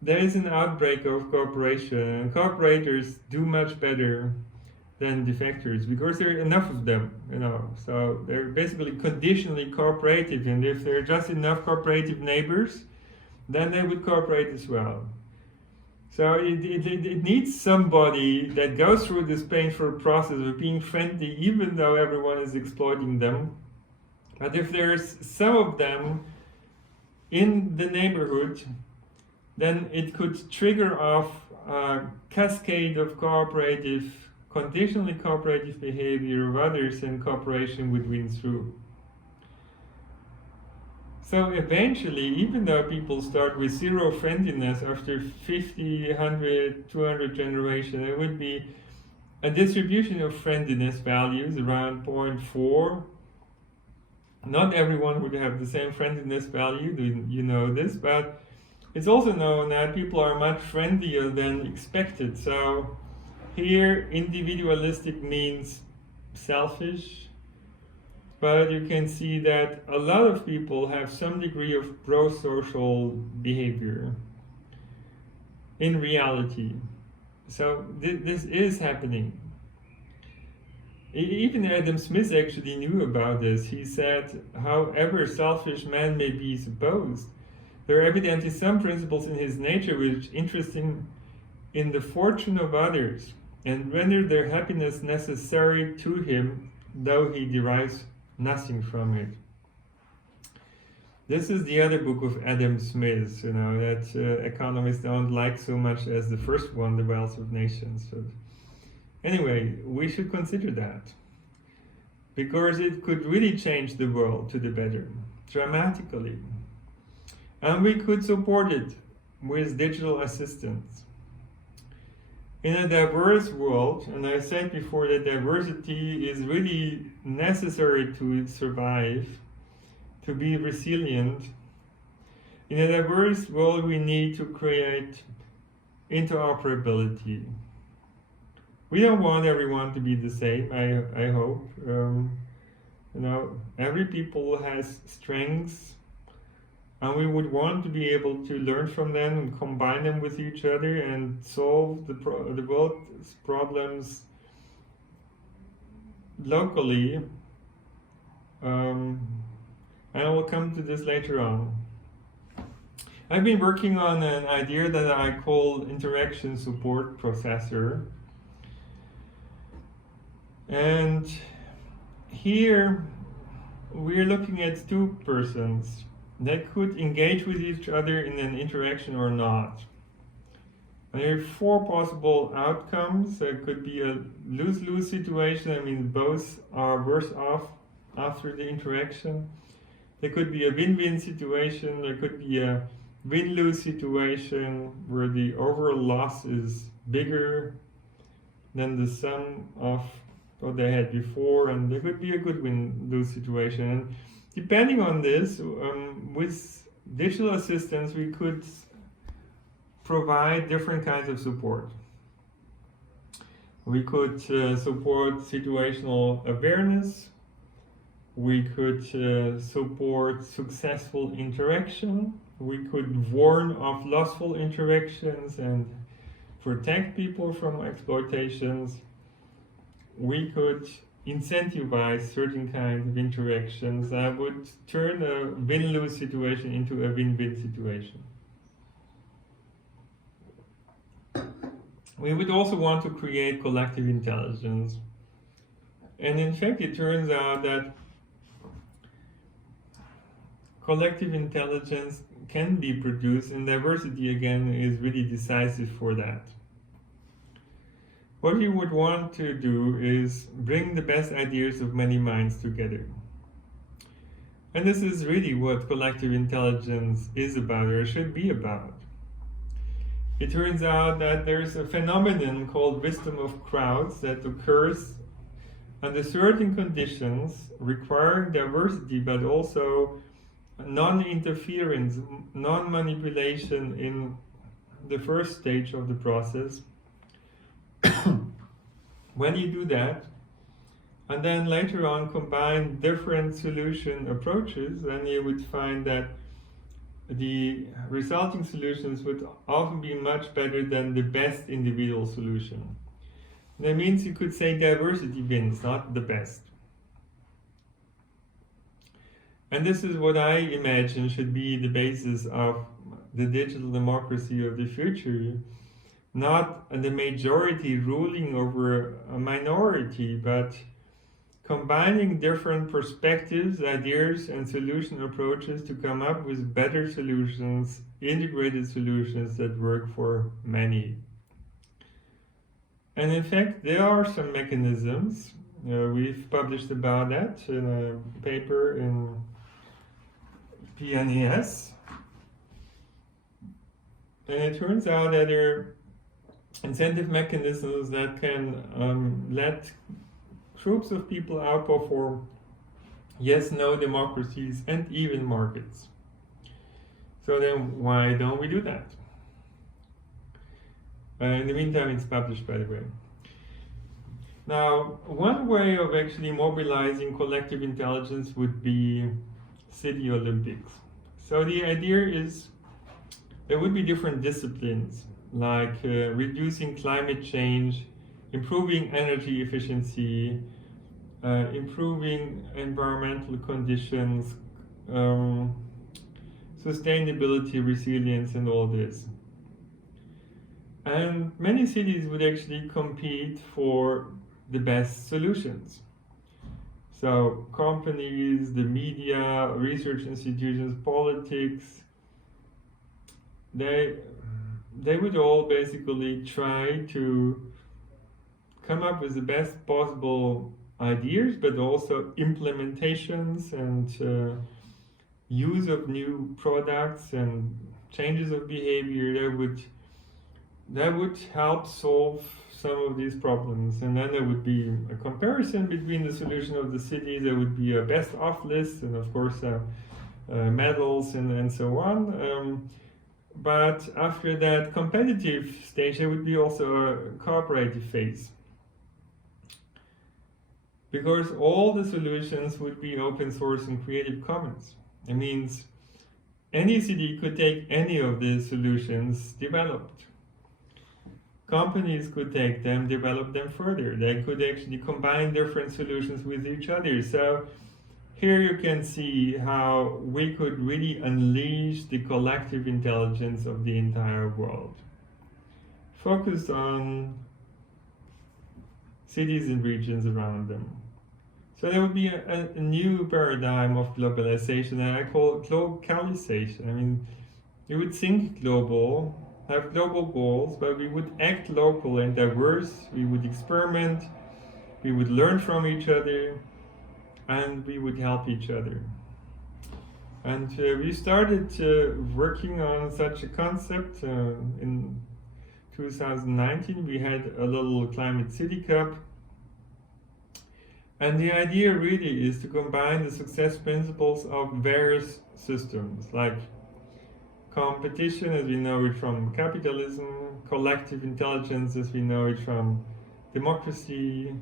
there is an outbreak of cooperation, and cooperators do much better than defectors because there are enough of them, So they're basically conditionally cooperative, and if there are just enough cooperative neighbors, then they would cooperate as well. So it needs somebody that goes through this painful process of being friendly, even though everyone is exploiting them. But if there's some of them in the neighborhood, then it could trigger off a cascade of conditionally cooperative behavior of others, and cooperation would win through. So eventually, even though people start with zero friendliness, after 50, 100, 200 generations, there would be a distribution of friendliness values around 0.4. Not everyone would have the same friendliness value, you know this, but it's also known that people are much friendlier than expected. So here, individualistic means selfish. But you can see that a lot of people have some degree of pro-social behavior in reality. So this is happening. Even Adam Smith actually knew about this. He said, however selfish man may be supposed, there are evidently some principles in his nature which interest him in the fortune of others and render their happiness necessary to him, though he derives nothing from it. This is the other book of Adam Smith, that economists don't like so much as the first one, The Wealth of Nations. But anyway, we should consider that, because it could really change the world to the better, dramatically. And we could support it with digital assistance. in a diverse world, and I said before that diversity is really necessary to survive, to be resilient. In a diverse world, we need to create interoperability. We don't want everyone to be the same, I hope. Every people has strengths, and we would want to be able to learn from them and combine them with each other and solve the world's problems locally. And I will come to this later on. I've been working on an idea that I call interaction support processor. And here we're looking at two persons that could engage with each other in an interaction or not. And there are four possible outcomes. There could be a lose-lose situation, I mean both are worse off after the interaction. There could be a win-win situation, there could be a win-lose situation where the overall loss is bigger than the sum of what they had before, and there could be a good win-lose situation. And depending on this, with digital assistants, we could provide different kinds of support. We could support situational awareness. We could support successful interaction. We could warn of lustful interactions and protect people from exploitations. We could incentivize certain kinds of interactions that would turn a win-lose situation into a win-win situation. We would also want to create collective intelligence. And in fact, it turns out that collective intelligence can be produced, and diversity again is really decisive for that. What we would want to do is bring the best ideas of many minds together. And this is really what collective intelligence is about, or should be about. It turns out that there's a phenomenon called wisdom of crowds that occurs under certain conditions requiring diversity, but also non-interference, non-manipulation in the first stage of the process. When you do that, and then later on combine different solution approaches, then you would find that the resulting solutions would often be much better than the best individual solution. That means you could say diversity wins, not the best. And this is what I imagine should be the basis of the digital democracy of the future. Not the majority ruling over a minority, but combining different perspectives, ideas, and solution approaches to come up with better solutions, integrated solutions that work for many. And in fact, there are some mechanisms. We've published about that in a paper in PNAS. And it turns out that there are incentive mechanisms that can let groups of people outperform yes-no democracies and even markets. So then why don't we do that? In the meantime, it's published, by the way. Now, one way of actually mobilizing collective intelligence would be City Olympics. So the idea is there would be different disciplines like reducing climate change, improving energy efficiency, improving environmental conditions, sustainability, resilience, and all this. And many cities would actually compete for the best solutions. So companies, the media, research institutions, politics, they would all basically try to come up with the best possible ideas, but also implementations and use of new products and changes of behavior that would that would help solve some of these problems. And then there would be a comparison between the solution of the city. There would be a best of list, and of course medals and so on. But after that competitive stage, there would be also a cooperative phase, because all the solutions would be open source and Creative Commons. It means any city could take any of the solutions developed. Companies could take them, develop them further. They could actually combine different solutions with each other. So here you can see how we could really unleash the collective intelligence of the entire world, focused on cities and regions around them. So there would be a new paradigm of globalization, and I call it globalization. I mean, we would think global, have global goals, but we would act local and diverse. We would experiment, we would learn from each other, and we would help each other. And we started working on such a concept in 2019. We had a little Climate City Cup. And the idea really is to combine the success principles of various systems, like competition as we know it from capitalism, collective intelligence as we know it from democracy,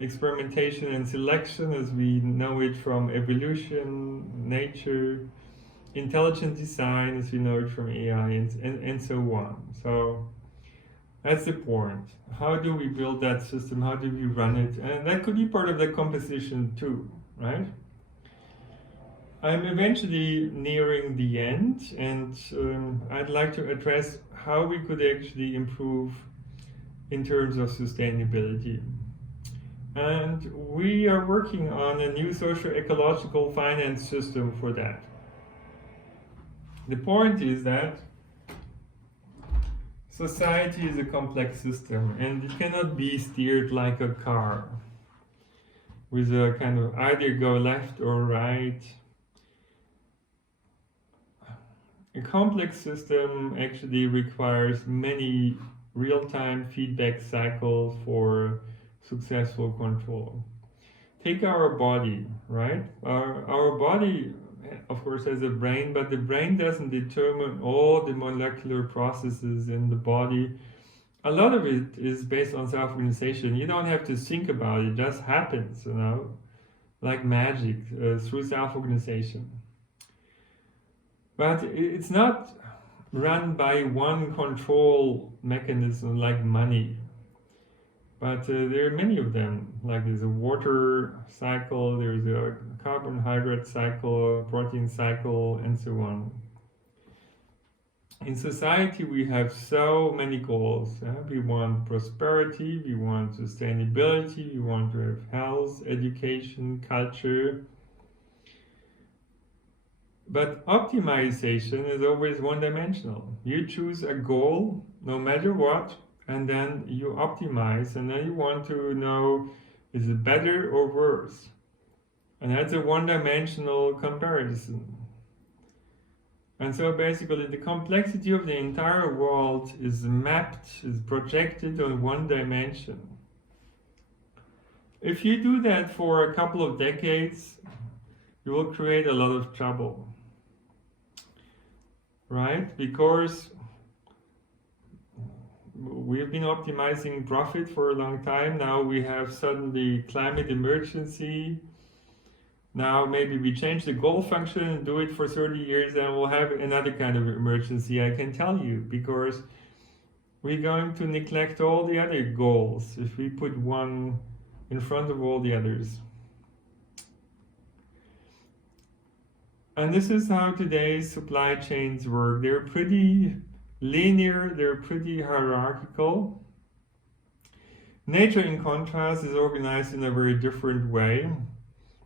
experimentation and selection as we know it from evolution, nature, intelligent design as we know it from AI, and so on. So that's the point. How do we build that system? How do we run it? And that could be part of the composition too, right? I'm eventually nearing the end, and I'd like to address how we could actually improve in terms of sustainability. And we are working on a new socio-ecological finance system for that. The point is that society is a complex system, and it cannot be steered like a car with a kind of either go left or right. A complex system actually requires many real-time feedback cycles for successful control. Take our body, right? Our body, of course, has a brain, but the brain doesn't determine all the molecular processes in the body. A lot of it is based on self-organization. You don't have to think about it, it just happens, you know, like magic through self-organization. But it's not run by one control mechanism like money. But there are many of them, like there's a water cycle, there's a carbohydrate cycle, a protein cycle, and so on. In society, we have so many goals. We want prosperity, we want sustainability, we want to have health, education, culture. But optimization is always one-dimensional. You choose a goal, no matter what, and then you optimize, and then you want to know, is it better or worse? And that's a one-dimensional comparison. And so basically the complexity of the entire world is mapped, is projected on one dimension. If you do that for a couple of decades, you will create a lot of trouble, right? Because we've been optimizing profit for a long time. Now we have suddenly climate emergency. Now maybe we change the goal function and do it for 30 years, and we'll have another kind of emergency, I can tell you, because we're going to neglect all the other goals if we put one in front of all the others. And this is how today's supply chains work. They're pretty linear, they're pretty hierarchical. Nature, in contrast, is organized in a very different way.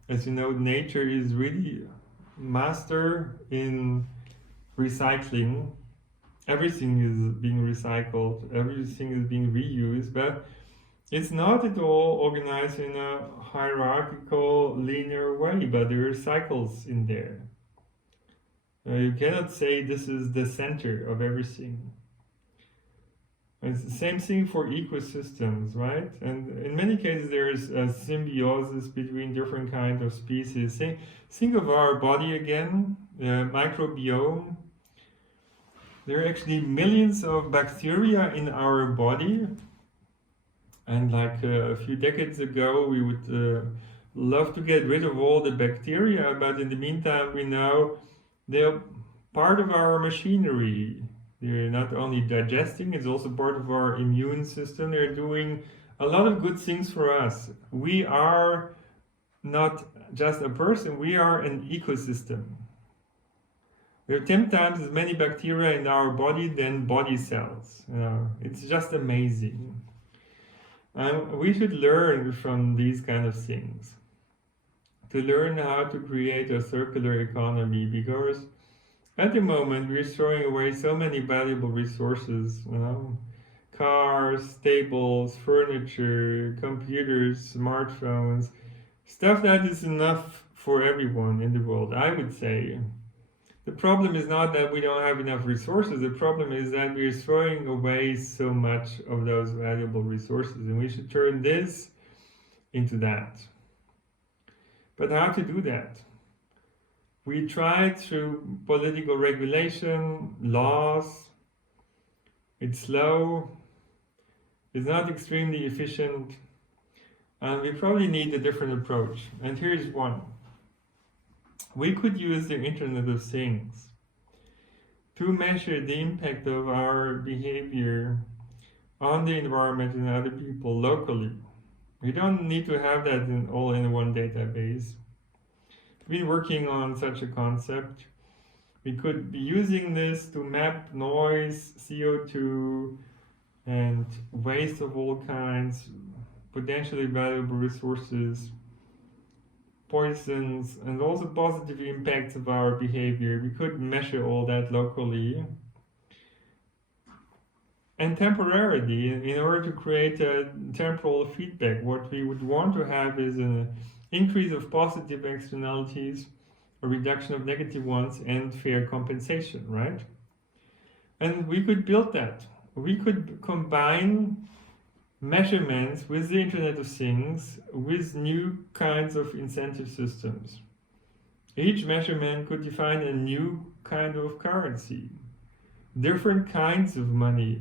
As you know, nature is really master in recycling. Everything is being recycled, everything is being reused, but it's not at all organized in a hierarchical, linear way, but there are cycles in there. You cannot say this is the center of everything. It's the same thing for ecosystems, right? And in many cases, there's a symbiosis between different kinds of species. Think of our body again, the microbiome. There are actually millions of bacteria in our body. And like a few decades ago, we would love to get rid of all the bacteria, but in the meantime, we know they're part of our machinery. They're not only digesting, it's also part of our immune system. They're doing a lot of good things for us. We are not just a person, we are an ecosystem. There are 10 times as many bacteria in our body than body cells. It's just amazing. We should learn from these kind of things. To learn how to create a circular economy, because at the moment we're throwing away so many valuable resources, cars, tables, furniture, computers, smartphones, stuff that is enough for everyone in the world, I would say. The problem is not that we don't have enough resources, the problem is that we're throwing away so much of those valuable resources, and we should turn this into that. But how to do that? We try through political regulation, laws. It's slow, it's not extremely efficient, and we probably need a different approach. And here's one. We could use the Internet of Things to measure the impact of our behavior on the environment and other people locally. We don't need to have that all in one database. We've been working on such a concept. We could be using this to map noise, CO2, and waste of all kinds, potentially valuable resources, poisons, and also positive impacts of our behavior. We could measure all that locally. And temporarily, in order to create a temporal feedback, what we would want to have is an increase of positive externalities, a reduction of negative ones, and fair compensation, right? And we could build that. We could combine measurements with the Internet of Things with new kinds of incentive systems. Each measurement could define a new kind of currency, different kinds of money.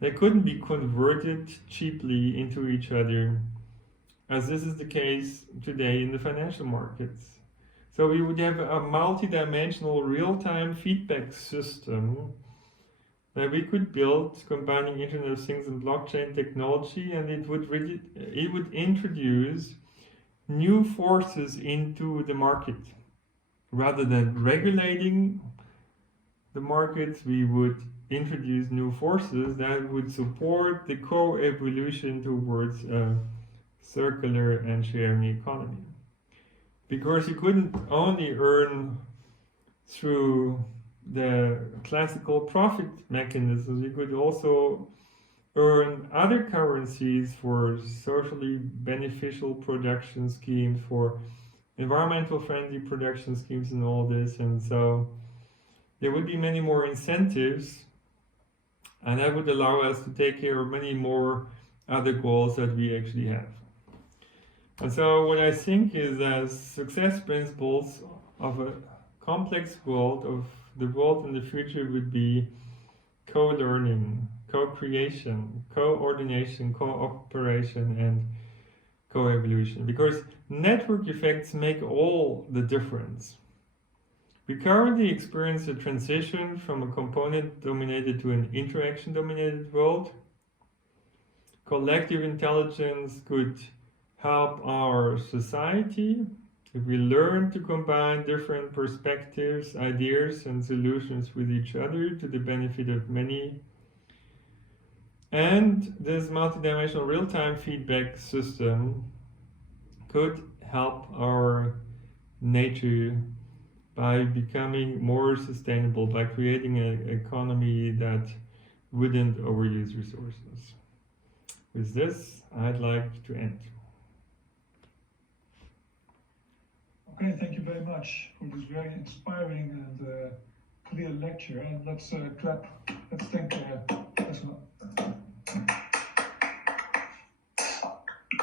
They couldn't be converted cheaply into each other, as this is the case today in the financial markets. So we would have a multi-dimensional real-time feedback system that we could build combining Internet of Things and blockchain technology, and it would introduce new forces into the market. Rather than regulating the markets, we would introduce new forces that would support the co-evolution towards a circular and sharing economy. Because you couldn't only earn through the classical profit mechanisms, you could also earn other currencies for socially beneficial production schemes, for environmental friendly production schemes and all this. And so there would be many more incentives, and that would allow us to take care of many more other goals that we actually have. And so what I think is that success principles of a complex world, of the world in the future, would be co-learning, co-creation, coordination, cooperation, and co-evolution. Because network effects make all the difference. We currently experience a transition from a component-dominated to an interaction-dominated world. Collective intelligence could help our society if we learn to combine different perspectives, ideas, and solutions with each other to the benefit of many. And this multidimensional real-time feedback system could help our nature by becoming more sustainable, by creating an economy that wouldn't overuse resources. With this, I'd like to end. Okay, thank you very much for this very inspiring and clear lecture. And let's clap. Let's thank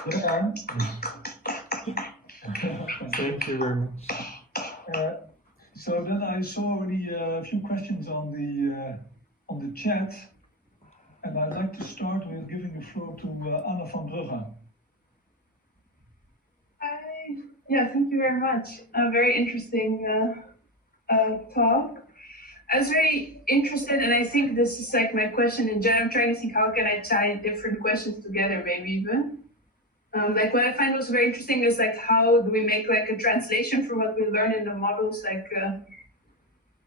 Yeah. Thank you very much. So then I saw already a few questions on the chat, and I'd like to start with giving the floor to Anna van Brugge. Hi. Yeah, thank you very much. A very interesting talk. I was very interested, and I think this is like my question in general. I'm trying to think how can I tie different questions together, maybe even. Like what I find was very interesting is like how do we make like a translation from what we learn in the models like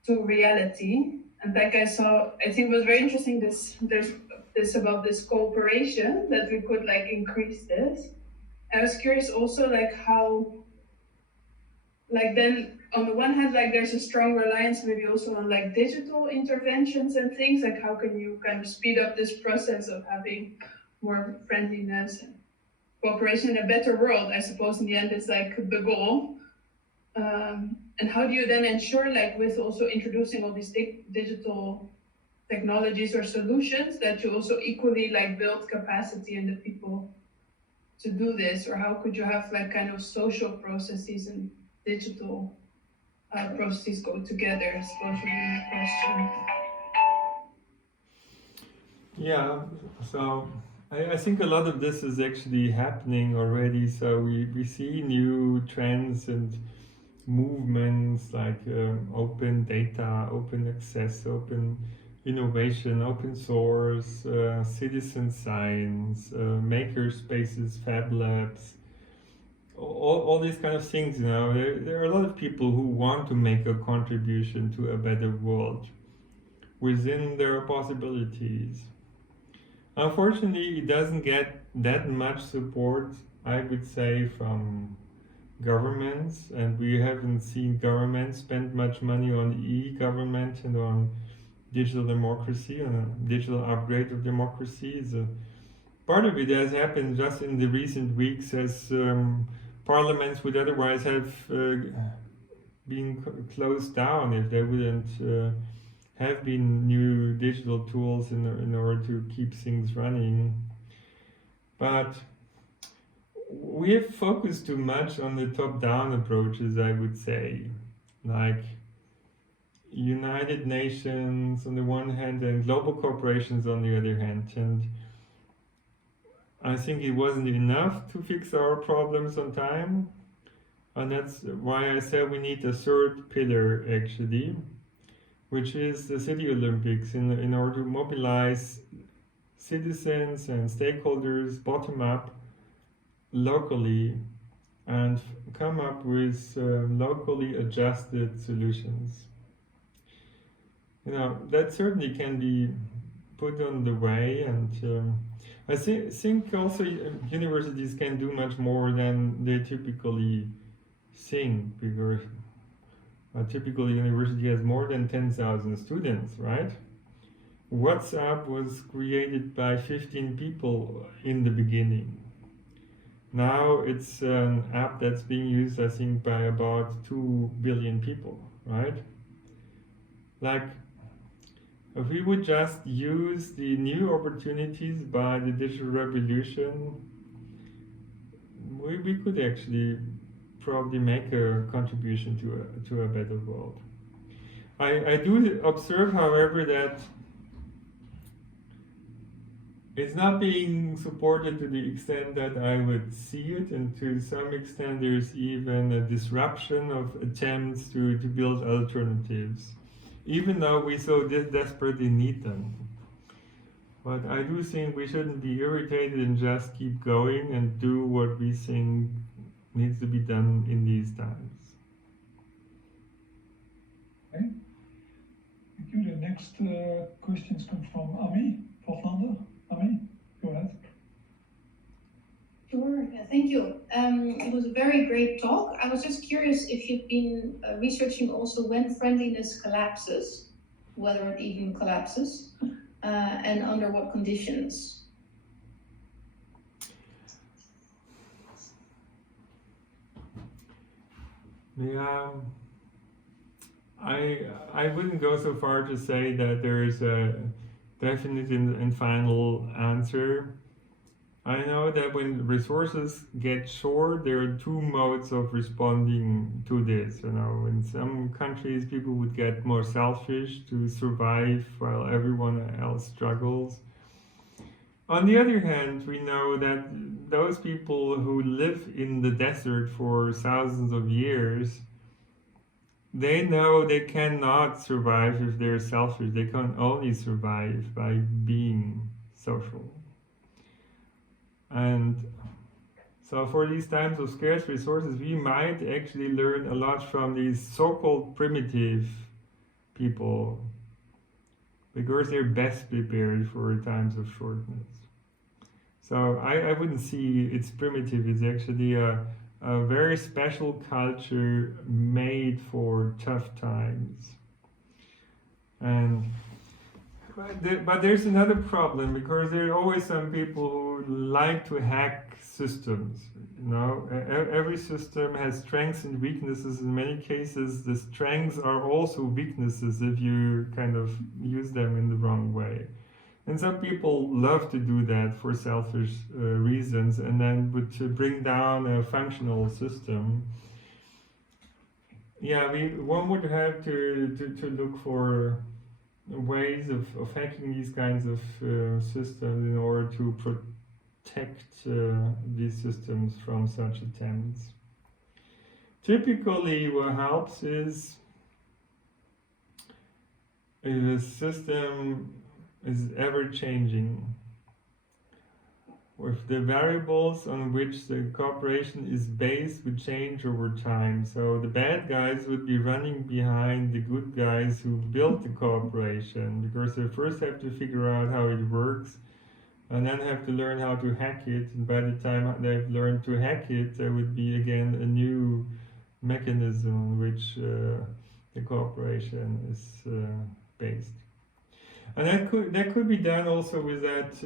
to reality. And like I saw, I think it was very interesting there's this about this cooperation that we could like increase this. I was curious also like how, like then on the one hand, like there's a strong reliance maybe also on like digital interventions and things, like how can you kind of speed up this process of having more friendliness and cooperation in a better world, I suppose in the end is like the goal. And how do you then ensure like with also introducing all these digital technologies or solutions that you also equally like build capacity in the people to do this, or how could you have like kind of social processes and digital processes go together, I suppose would be my question. Yeah, so I think a lot of this is actually happening already. So we see new trends and movements like open data, open access, open innovation, open source, citizen science, maker spaces, fab labs, all these kind of things. There are a lot of people who want to make a contribution to a better world within their possibilities. Unfortunately, it doesn't get that much support, I would say, from governments, and we haven't seen governments spend much money on e-government and on digital democracy and a digital upgrade of democracy. Part of it has happened just in the recent weeks as parliaments would otherwise have been closed down if there wouldn't have been new digital tools in order to keep things running. But we have focused too much on the top-down approaches, I would say, like United Nations on the one hand and global corporations on the other hand. And I think it wasn't enough to fix our problems on time. And that's why I said we need a third pillar, actually, which is the City Olympics in order to mobilize citizens and stakeholders bottom up locally and come up with locally adjusted solutions. That certainly can be put on the way, and I think also universities can do much more than they typically think, because a typical university has more than 10,000 students, right? WhatsApp was created by 15 people in the beginning. Now it's an app that's being used, I think, by about 2 billion people, right? Like, if we would just use the new opportunities by the digital revolution, we could actually probably make a contribution to a better world. I do observe, however, that it's not being supported to the extent that I would see it, and to some extent there's even a disruption of attempts to build alternatives, even though we so desperately need them. But I do think we shouldn't be irritated and just keep going and do what we think needs to be done in these times. Okay. Thank you. The next questions come from Ami van Vlaanderen. Ami, go ahead. Sure, yeah, thank you. It was a very great talk. I was just curious if you've been researching also when friendliness collapses, whether it even collapses, and under what conditions. Yeah, I wouldn't go so far to say that there is a definite and final answer. I know that when resources get short, there are two modes of responding to this. In some countries, people would get more selfish to survive while everyone else struggles. On the other hand, we know that those people who live in the desert for thousands of years, they know they cannot survive if they're selfish. They can only survive by being social. And so for these times of scarce resources, we might actually learn a lot from these so-called primitive people, because they're best prepared for times of shortness. So I wouldn't see it's primitive. It's actually a very special culture made for tough times. But there's another problem, because there are always some people who like to hack systems. Every system has strengths and weaknesses. In many cases, the strengths are also weaknesses if you kind of use them in the wrong way. And some people love to do that for selfish reasons, and then to bring down a functional system. Yeah, one would have to look for ways of hacking these kinds of systems in order to protect these systems from such attempts. Typically, what helps is if a system is ever-changing, with the variables on which the cooperation is based would change over time. So the bad guys would be running behind the good guys who built the cooperation, because they first have to figure out how it works, and then have to learn how to hack it. And by the time they've learned to hack it, there would be again a new mechanism on which the cooperation is based. And that could be done also with that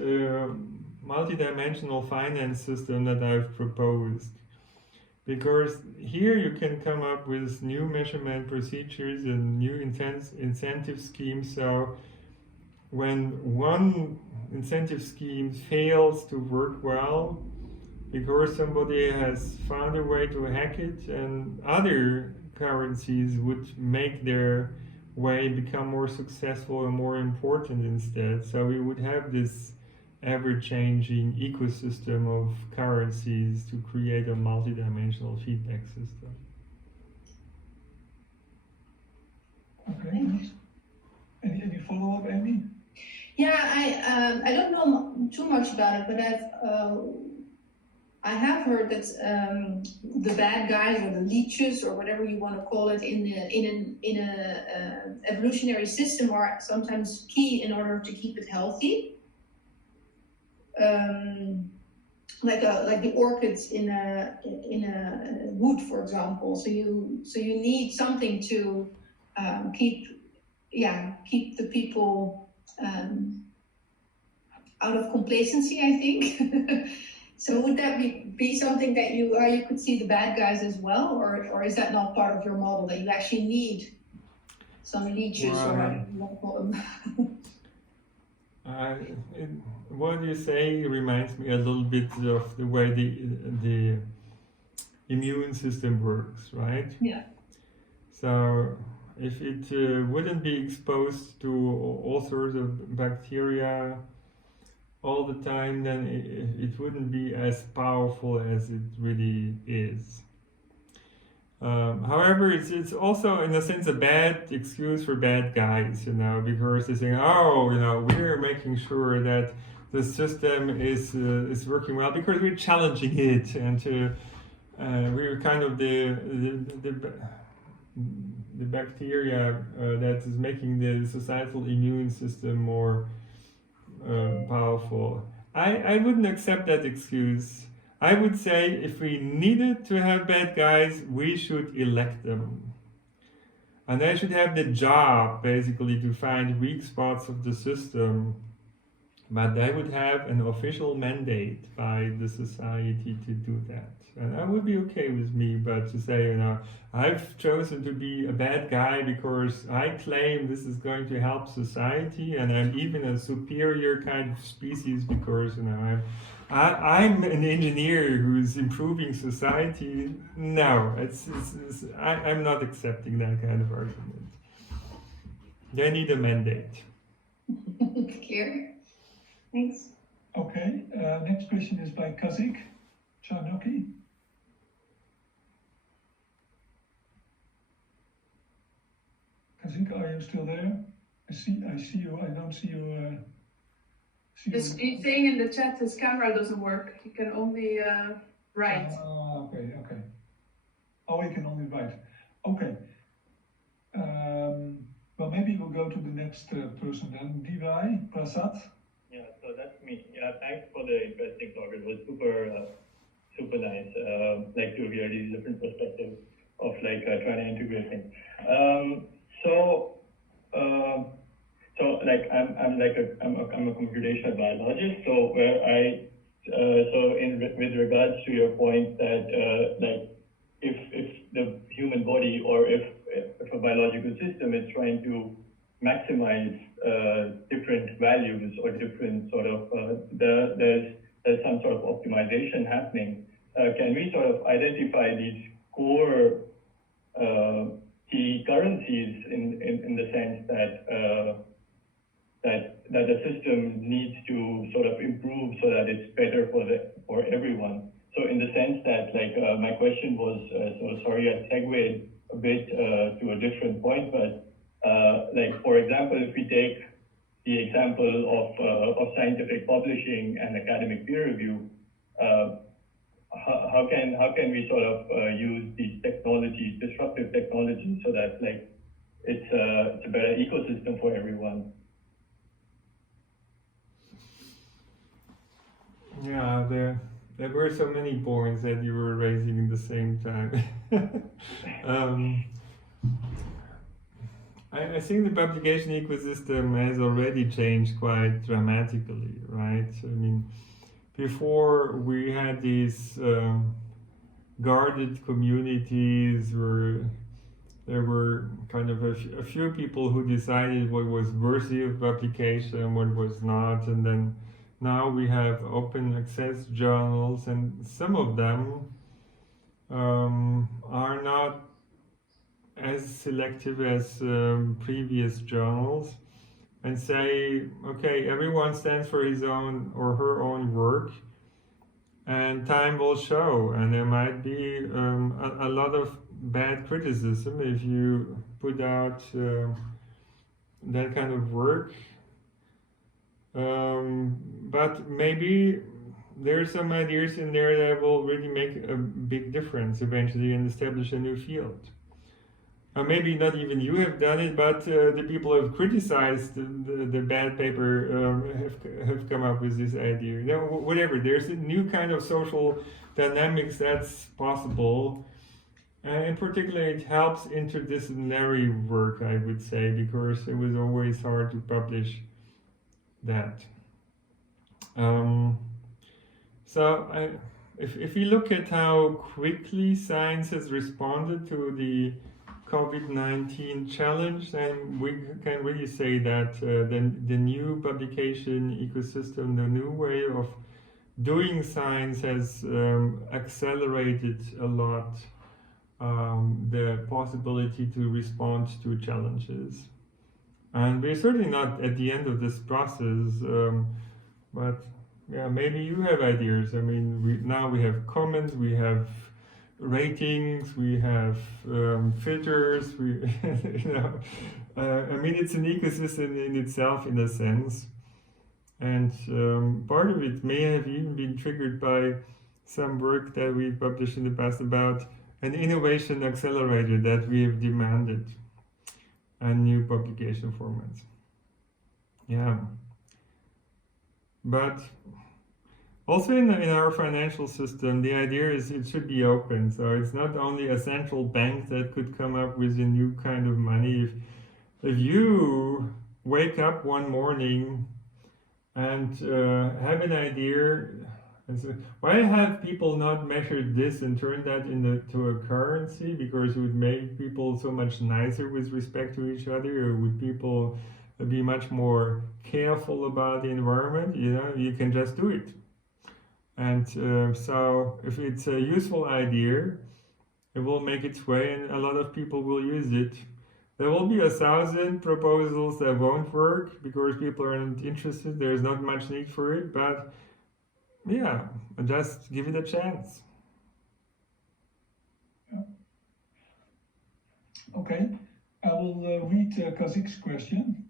multidimensional finance system that I've proposed. Because here you can come up with new measurement procedures and new incentive schemes. So when one incentive scheme fails to work well, because somebody has found a way to hack it, and other currencies would make their way become more successful and more important instead. So we would have this ever-changing ecosystem of currencies to create a multi-dimensional feedback system. Okay, nice. Any follow-up, Amy? Yeah, I don't know too much about it, but I have heard that the bad guys, or the leeches, or whatever you want to call it, in an evolutionary system are sometimes key in order to keep it healthy. Like the orchids in a wood, for example. So you need something to keep the people out of complacency, I think. So would that be something that you could see the bad guys as well, or is that not part of your model, that you actually need some leeches, or whatever you want to call them? What you say reminds me a little bit of the way the immune system works, right? Yeah. So if it wouldn't be exposed to all sorts of bacteria all the time, then it wouldn't be as powerful as it really is. However, it's also in a sense a bad excuse for bad guys, because they're saying, we're making sure that the system is working well because we're challenging it, and we're kind of the bacteria that is making the societal immune system more powerful. I wouldn't accept that excuse. I would say if we needed to have bad guys, we should elect them. And they should have the job, basically, to find weak spots of the system. But they would have an official mandate by the society to do that. And that would be okay with me, but to say, I've chosen to be a bad guy because I claim this is going to help society, and I'm even a superior kind of species because, I'm an engineer who's improving society. No, I'm not accepting that kind of argument. They need a mandate. Clear. Thanks. Okay, next question is by Kazik Charnoki. Kazik, are you still there? I see you. I don't see you. He's saying in the chat his camera doesn't work. He can only write. Okay. Oh, he can only write. Okay. Well, maybe we'll go to the next person then. Divai Prasad. Yeah, so that's me. Yeah, thanks for the interesting talk. It was super nice. Like to hear these different perspectives of like trying to integrate things. So like I'm a computational biologist. So where with regards to your point that like if the human body or if a biological system is trying to maximize different values or different sort of there's some sort of optimization happening. Can we sort of identify these core key currencies in the sense that the system needs to sort of improve so that it's better for everyone? So in the sense that like my question was so sorry I segued a bit to a different point, but like for example, if we take the example of scientific publishing and academic peer review, how can we sort of use these technologies, disruptive technologies, so that like it's a better ecosystem for everyone? Yeah, there were so many points that you were raising at the same time. I think the publication ecosystem has already changed quite dramatically, right? I mean, before we had these guarded communities where there were kind of a few people who decided what was worthy of publication, what was not, and then now we have open access journals, and some of them are not as selective as previous journals, and say, okay, everyone stands for his own or her own work, and time will show, and there might be a lot of bad criticism if you put out that kind of work. But maybe there's some ideas in there that will really make a big difference eventually and establish a new field. Maybe not even you have done it, but the people who have criticized the bad paper have come up with this idea. You know, whatever, there's a new kind of social dynamics that's possible. And in particular, it helps interdisciplinary work, I would say, because it was always hard to publish that. If we look at how quickly science has responded to the COVID-19 challenge, then we can really say that the new publication ecosystem, the new way of doing science has accelerated a lot the possibility to respond to challenges. And we're certainly not at the end of this process, but yeah, maybe you have ideas. I mean, now we have comments, we have ratings, we have filters. I mean, it's an ecosystem in itself, in a sense, and part of it may have even been triggered by some work that we published in the past about an innovation accelerator that we have demanded, and new publication formats. Yeah. But also in our financial system, the idea is it should be open. So it's not only a central bank that could come up with a new kind of money. If you wake up one morning and have an idea, and say, why have people not measured this and turned that into a currency? Because it would make people so much nicer with respect to each other, or would people be much more careful about the environment? You know, you can just do it. And so if it's a useful idea, it will make its way and a lot of people will use it. There will be 1,000 proposals that won't work because people aren't interested. There's not much need for it, but yeah, just give it a chance. Okay, I will read Kazik's question,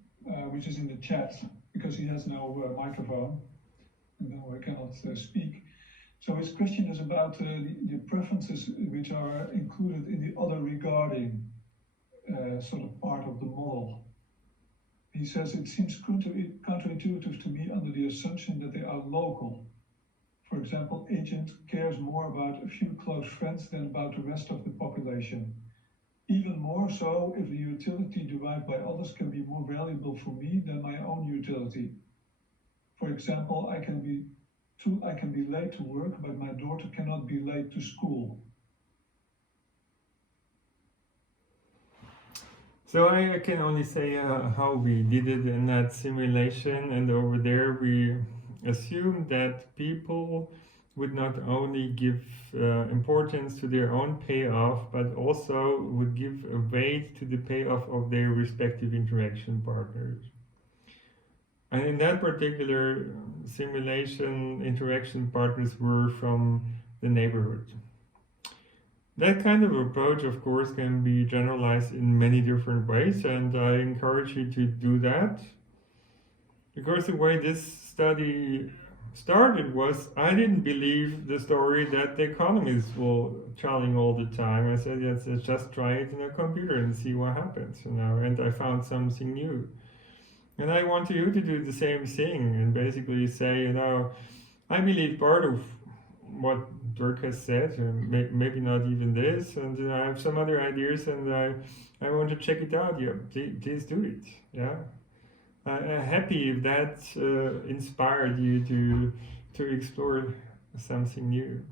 which is in the chat, because he has no microphone, and no, I cannot speak. So his question is about the preferences which are included in the other regarding sort of part of the model. He says it seems counterintuitive to me under the assumption that they are local. For example, agent cares more about a few close friends than about the rest of the population. Even more so if the utility derived by others can be more valuable for me than my own utility. For example, I can be late to work, but my daughter cannot be late to school. So I can only say how we did it in that simulation, and over there we assumed that people would not only give importance to their own payoff, but also would give a weight to the payoff of their respective interaction partners. And in that particular simulation, interaction partners were from the neighborhood. That kind of approach, of course, can be generalized in many different ways, and I encourage you to do that. Because the way this study started was, I didn't believe the story that the economists will challenge all the time. I said, yes, let's just try it in a computer and see what happens, and I found something new. And I want you to do the same thing and basically say, I believe part of what Dirk has said, maybe not even this, and I have some other ideas, and I want to check it out. Yeah, please do it. Yeah, happy if that inspired you to explore something new.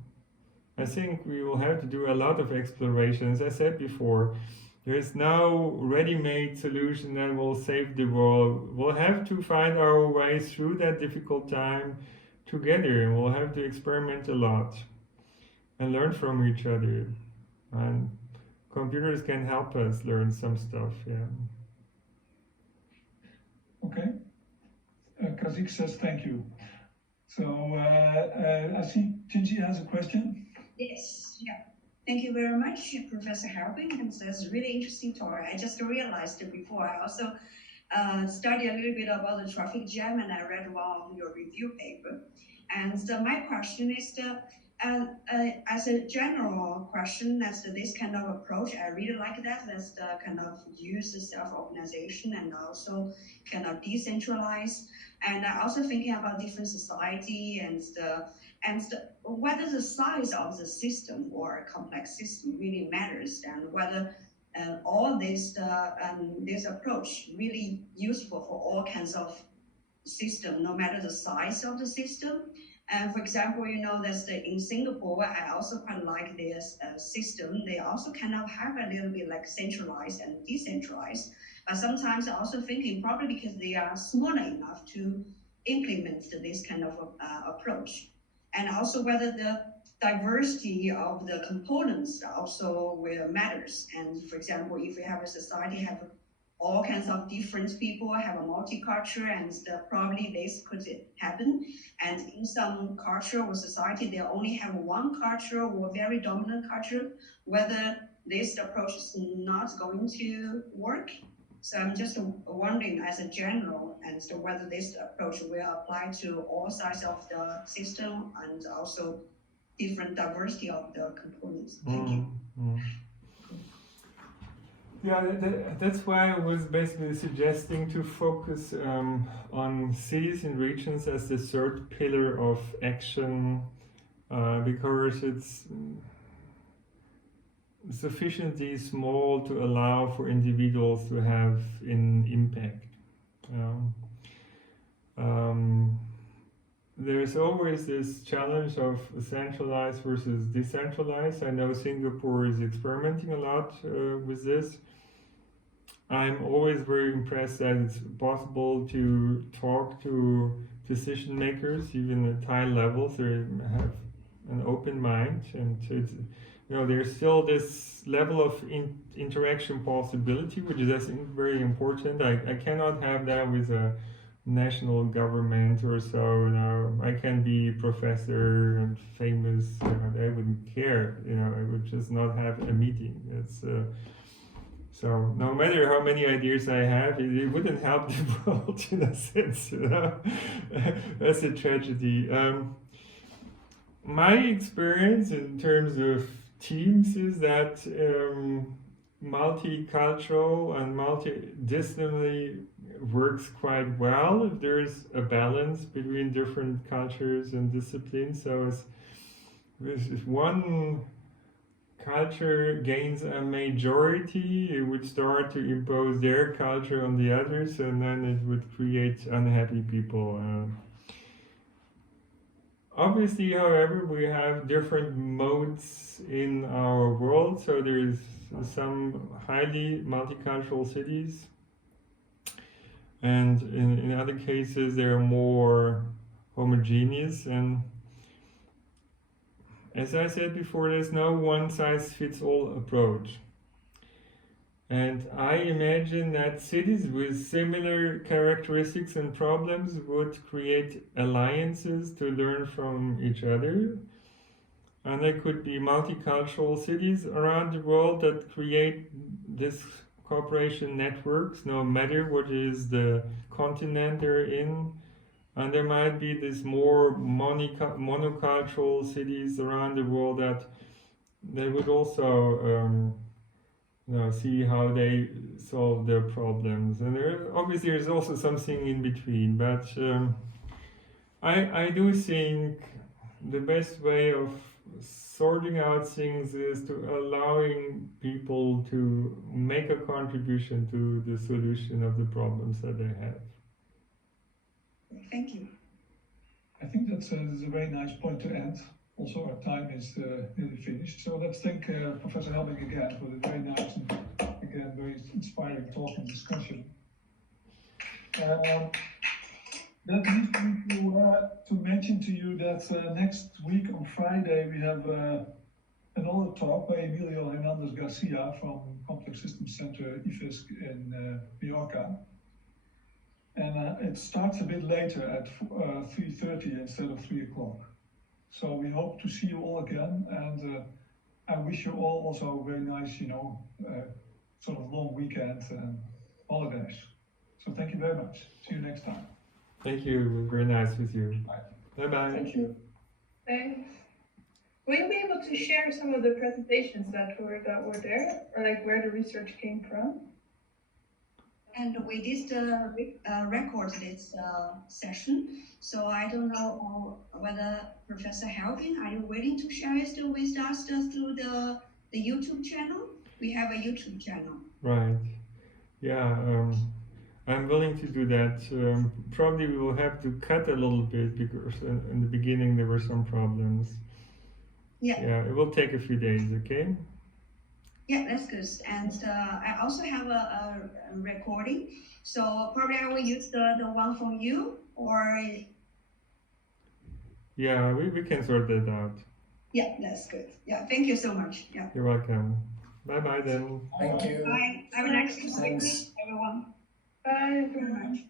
I think we will have to do a lot of exploration. As I said before, there is no ready-made solution that will save the world. We'll have to find our way through that difficult time together, and we'll have to experiment a lot and learn from each other. And computers can help us learn some stuff, yeah. Okay. Kazik says thank you. So I see Jinji has a question. Yes, yeah. Thank you very much, Professor Helbing. And that's a really interesting talk. I just realized it before. I also studied a little bit about the traffic jam, and I read one of your review paper. And my question is, as a general question, that's this kind of approach, I really like that. That's the kind of use the self-organization and also kind of decentralize. And I also thinking about different society and whether the size of the system or a complex system really matters, and whether all this approach really useful for all kinds of system, no matter the size of the system. And for example, that's in Singapore, I also quite like this system. They also kind of have a little bit like centralized and decentralized. But sometimes I also thinking probably because they are small enough to implement this kind of approach. And also whether the diversity of the components also matters. And for example, if we have a society have all kinds of different people, have a multicultural, and probably this could happen. And in some culture or society, they only have one culture or very dominant culture, whether this approach is not going to work. So I'm just wondering as a general, and so whether this approach will apply to all sides of the system and also different diversity of the components. Thank you. Yeah, that's why I was basically suggesting to focus on cities and regions as the third pillar of action, because it's sufficiently small to allow for individuals to have an impact. There's always this challenge of centralized versus decentralized. I know Singapore is experimenting a lot with this. I'm always very impressed that it's possible to talk to decision makers, even at high levels, they have an open mind, and it's, there's still this level of interaction possibility, which is, I think, very important. I cannot have that with a national government or so. I can be professor and famous. I wouldn't care. I would just not have a meeting. It's so no matter how many ideas I have, it wouldn't help the world in a sense. That's a tragedy. My experience in terms of teams is that multicultural and multidisciplinary works quite well if there's a balance between different cultures and disciplines. So if one culture gains a majority, it would start to impose their culture on the others, and then it would create unhappy people. Obviously, however, we have different modes in our world. So there's some highly multicultural cities, and in other cases they're more homogeneous. And as I said before, there's no one-size-fits-all approach. And I imagine that cities with similar characteristics and problems would create alliances to learn from each other. And there could be multicultural cities around the world that create this cooperation networks, no matter what is the continent they're in. And there might be this more monocultural cities around the world that they would also see how they solve their problems. And there's also something in between. But I do think the best way of sorting out things is to allowing people to make a contribution to the solution of the problems that they have. Thank you. I think that's a very nice point to end. Also, our time is nearly finished. So let's thank Professor Helbing again for the very nice and again very inspiring talk and discussion. That leads me to mention to you that next week on Friday we have another talk by Emilio Hernandez Garcia from Complex Systems Center IFISC in Mallorca. And it starts a bit later at 3:30 instead of 3 o'clock. So we hope to see you all again, and I wish you all also a very nice, sort of long weekend and holidays. So thank you very much. See you next time. Thank you. Very nice with you. Bye. Bye-bye. Thank you. Thanks. Will you be able to share some of the presentations that were there, or like where the research came from? And we did record this session, so I don't know whether Professor Helbing, are you willing to share it with us through the YouTube channel? We have a YouTube channel. Right. Yeah, I'm willing to do that. Probably we will have to cut a little bit because in the beginning there were some problems. Yeah. Yeah, it will take a few days, okay? Yeah, that's good. And I also have a recording, so probably I will use the one from you, or... Yeah, we can sort that out. Yeah, that's good. Yeah, thank you so much. Yeah. You're welcome. Bye-bye then. Thank you. Bye. Have a nice week, everyone. Bye. Very much.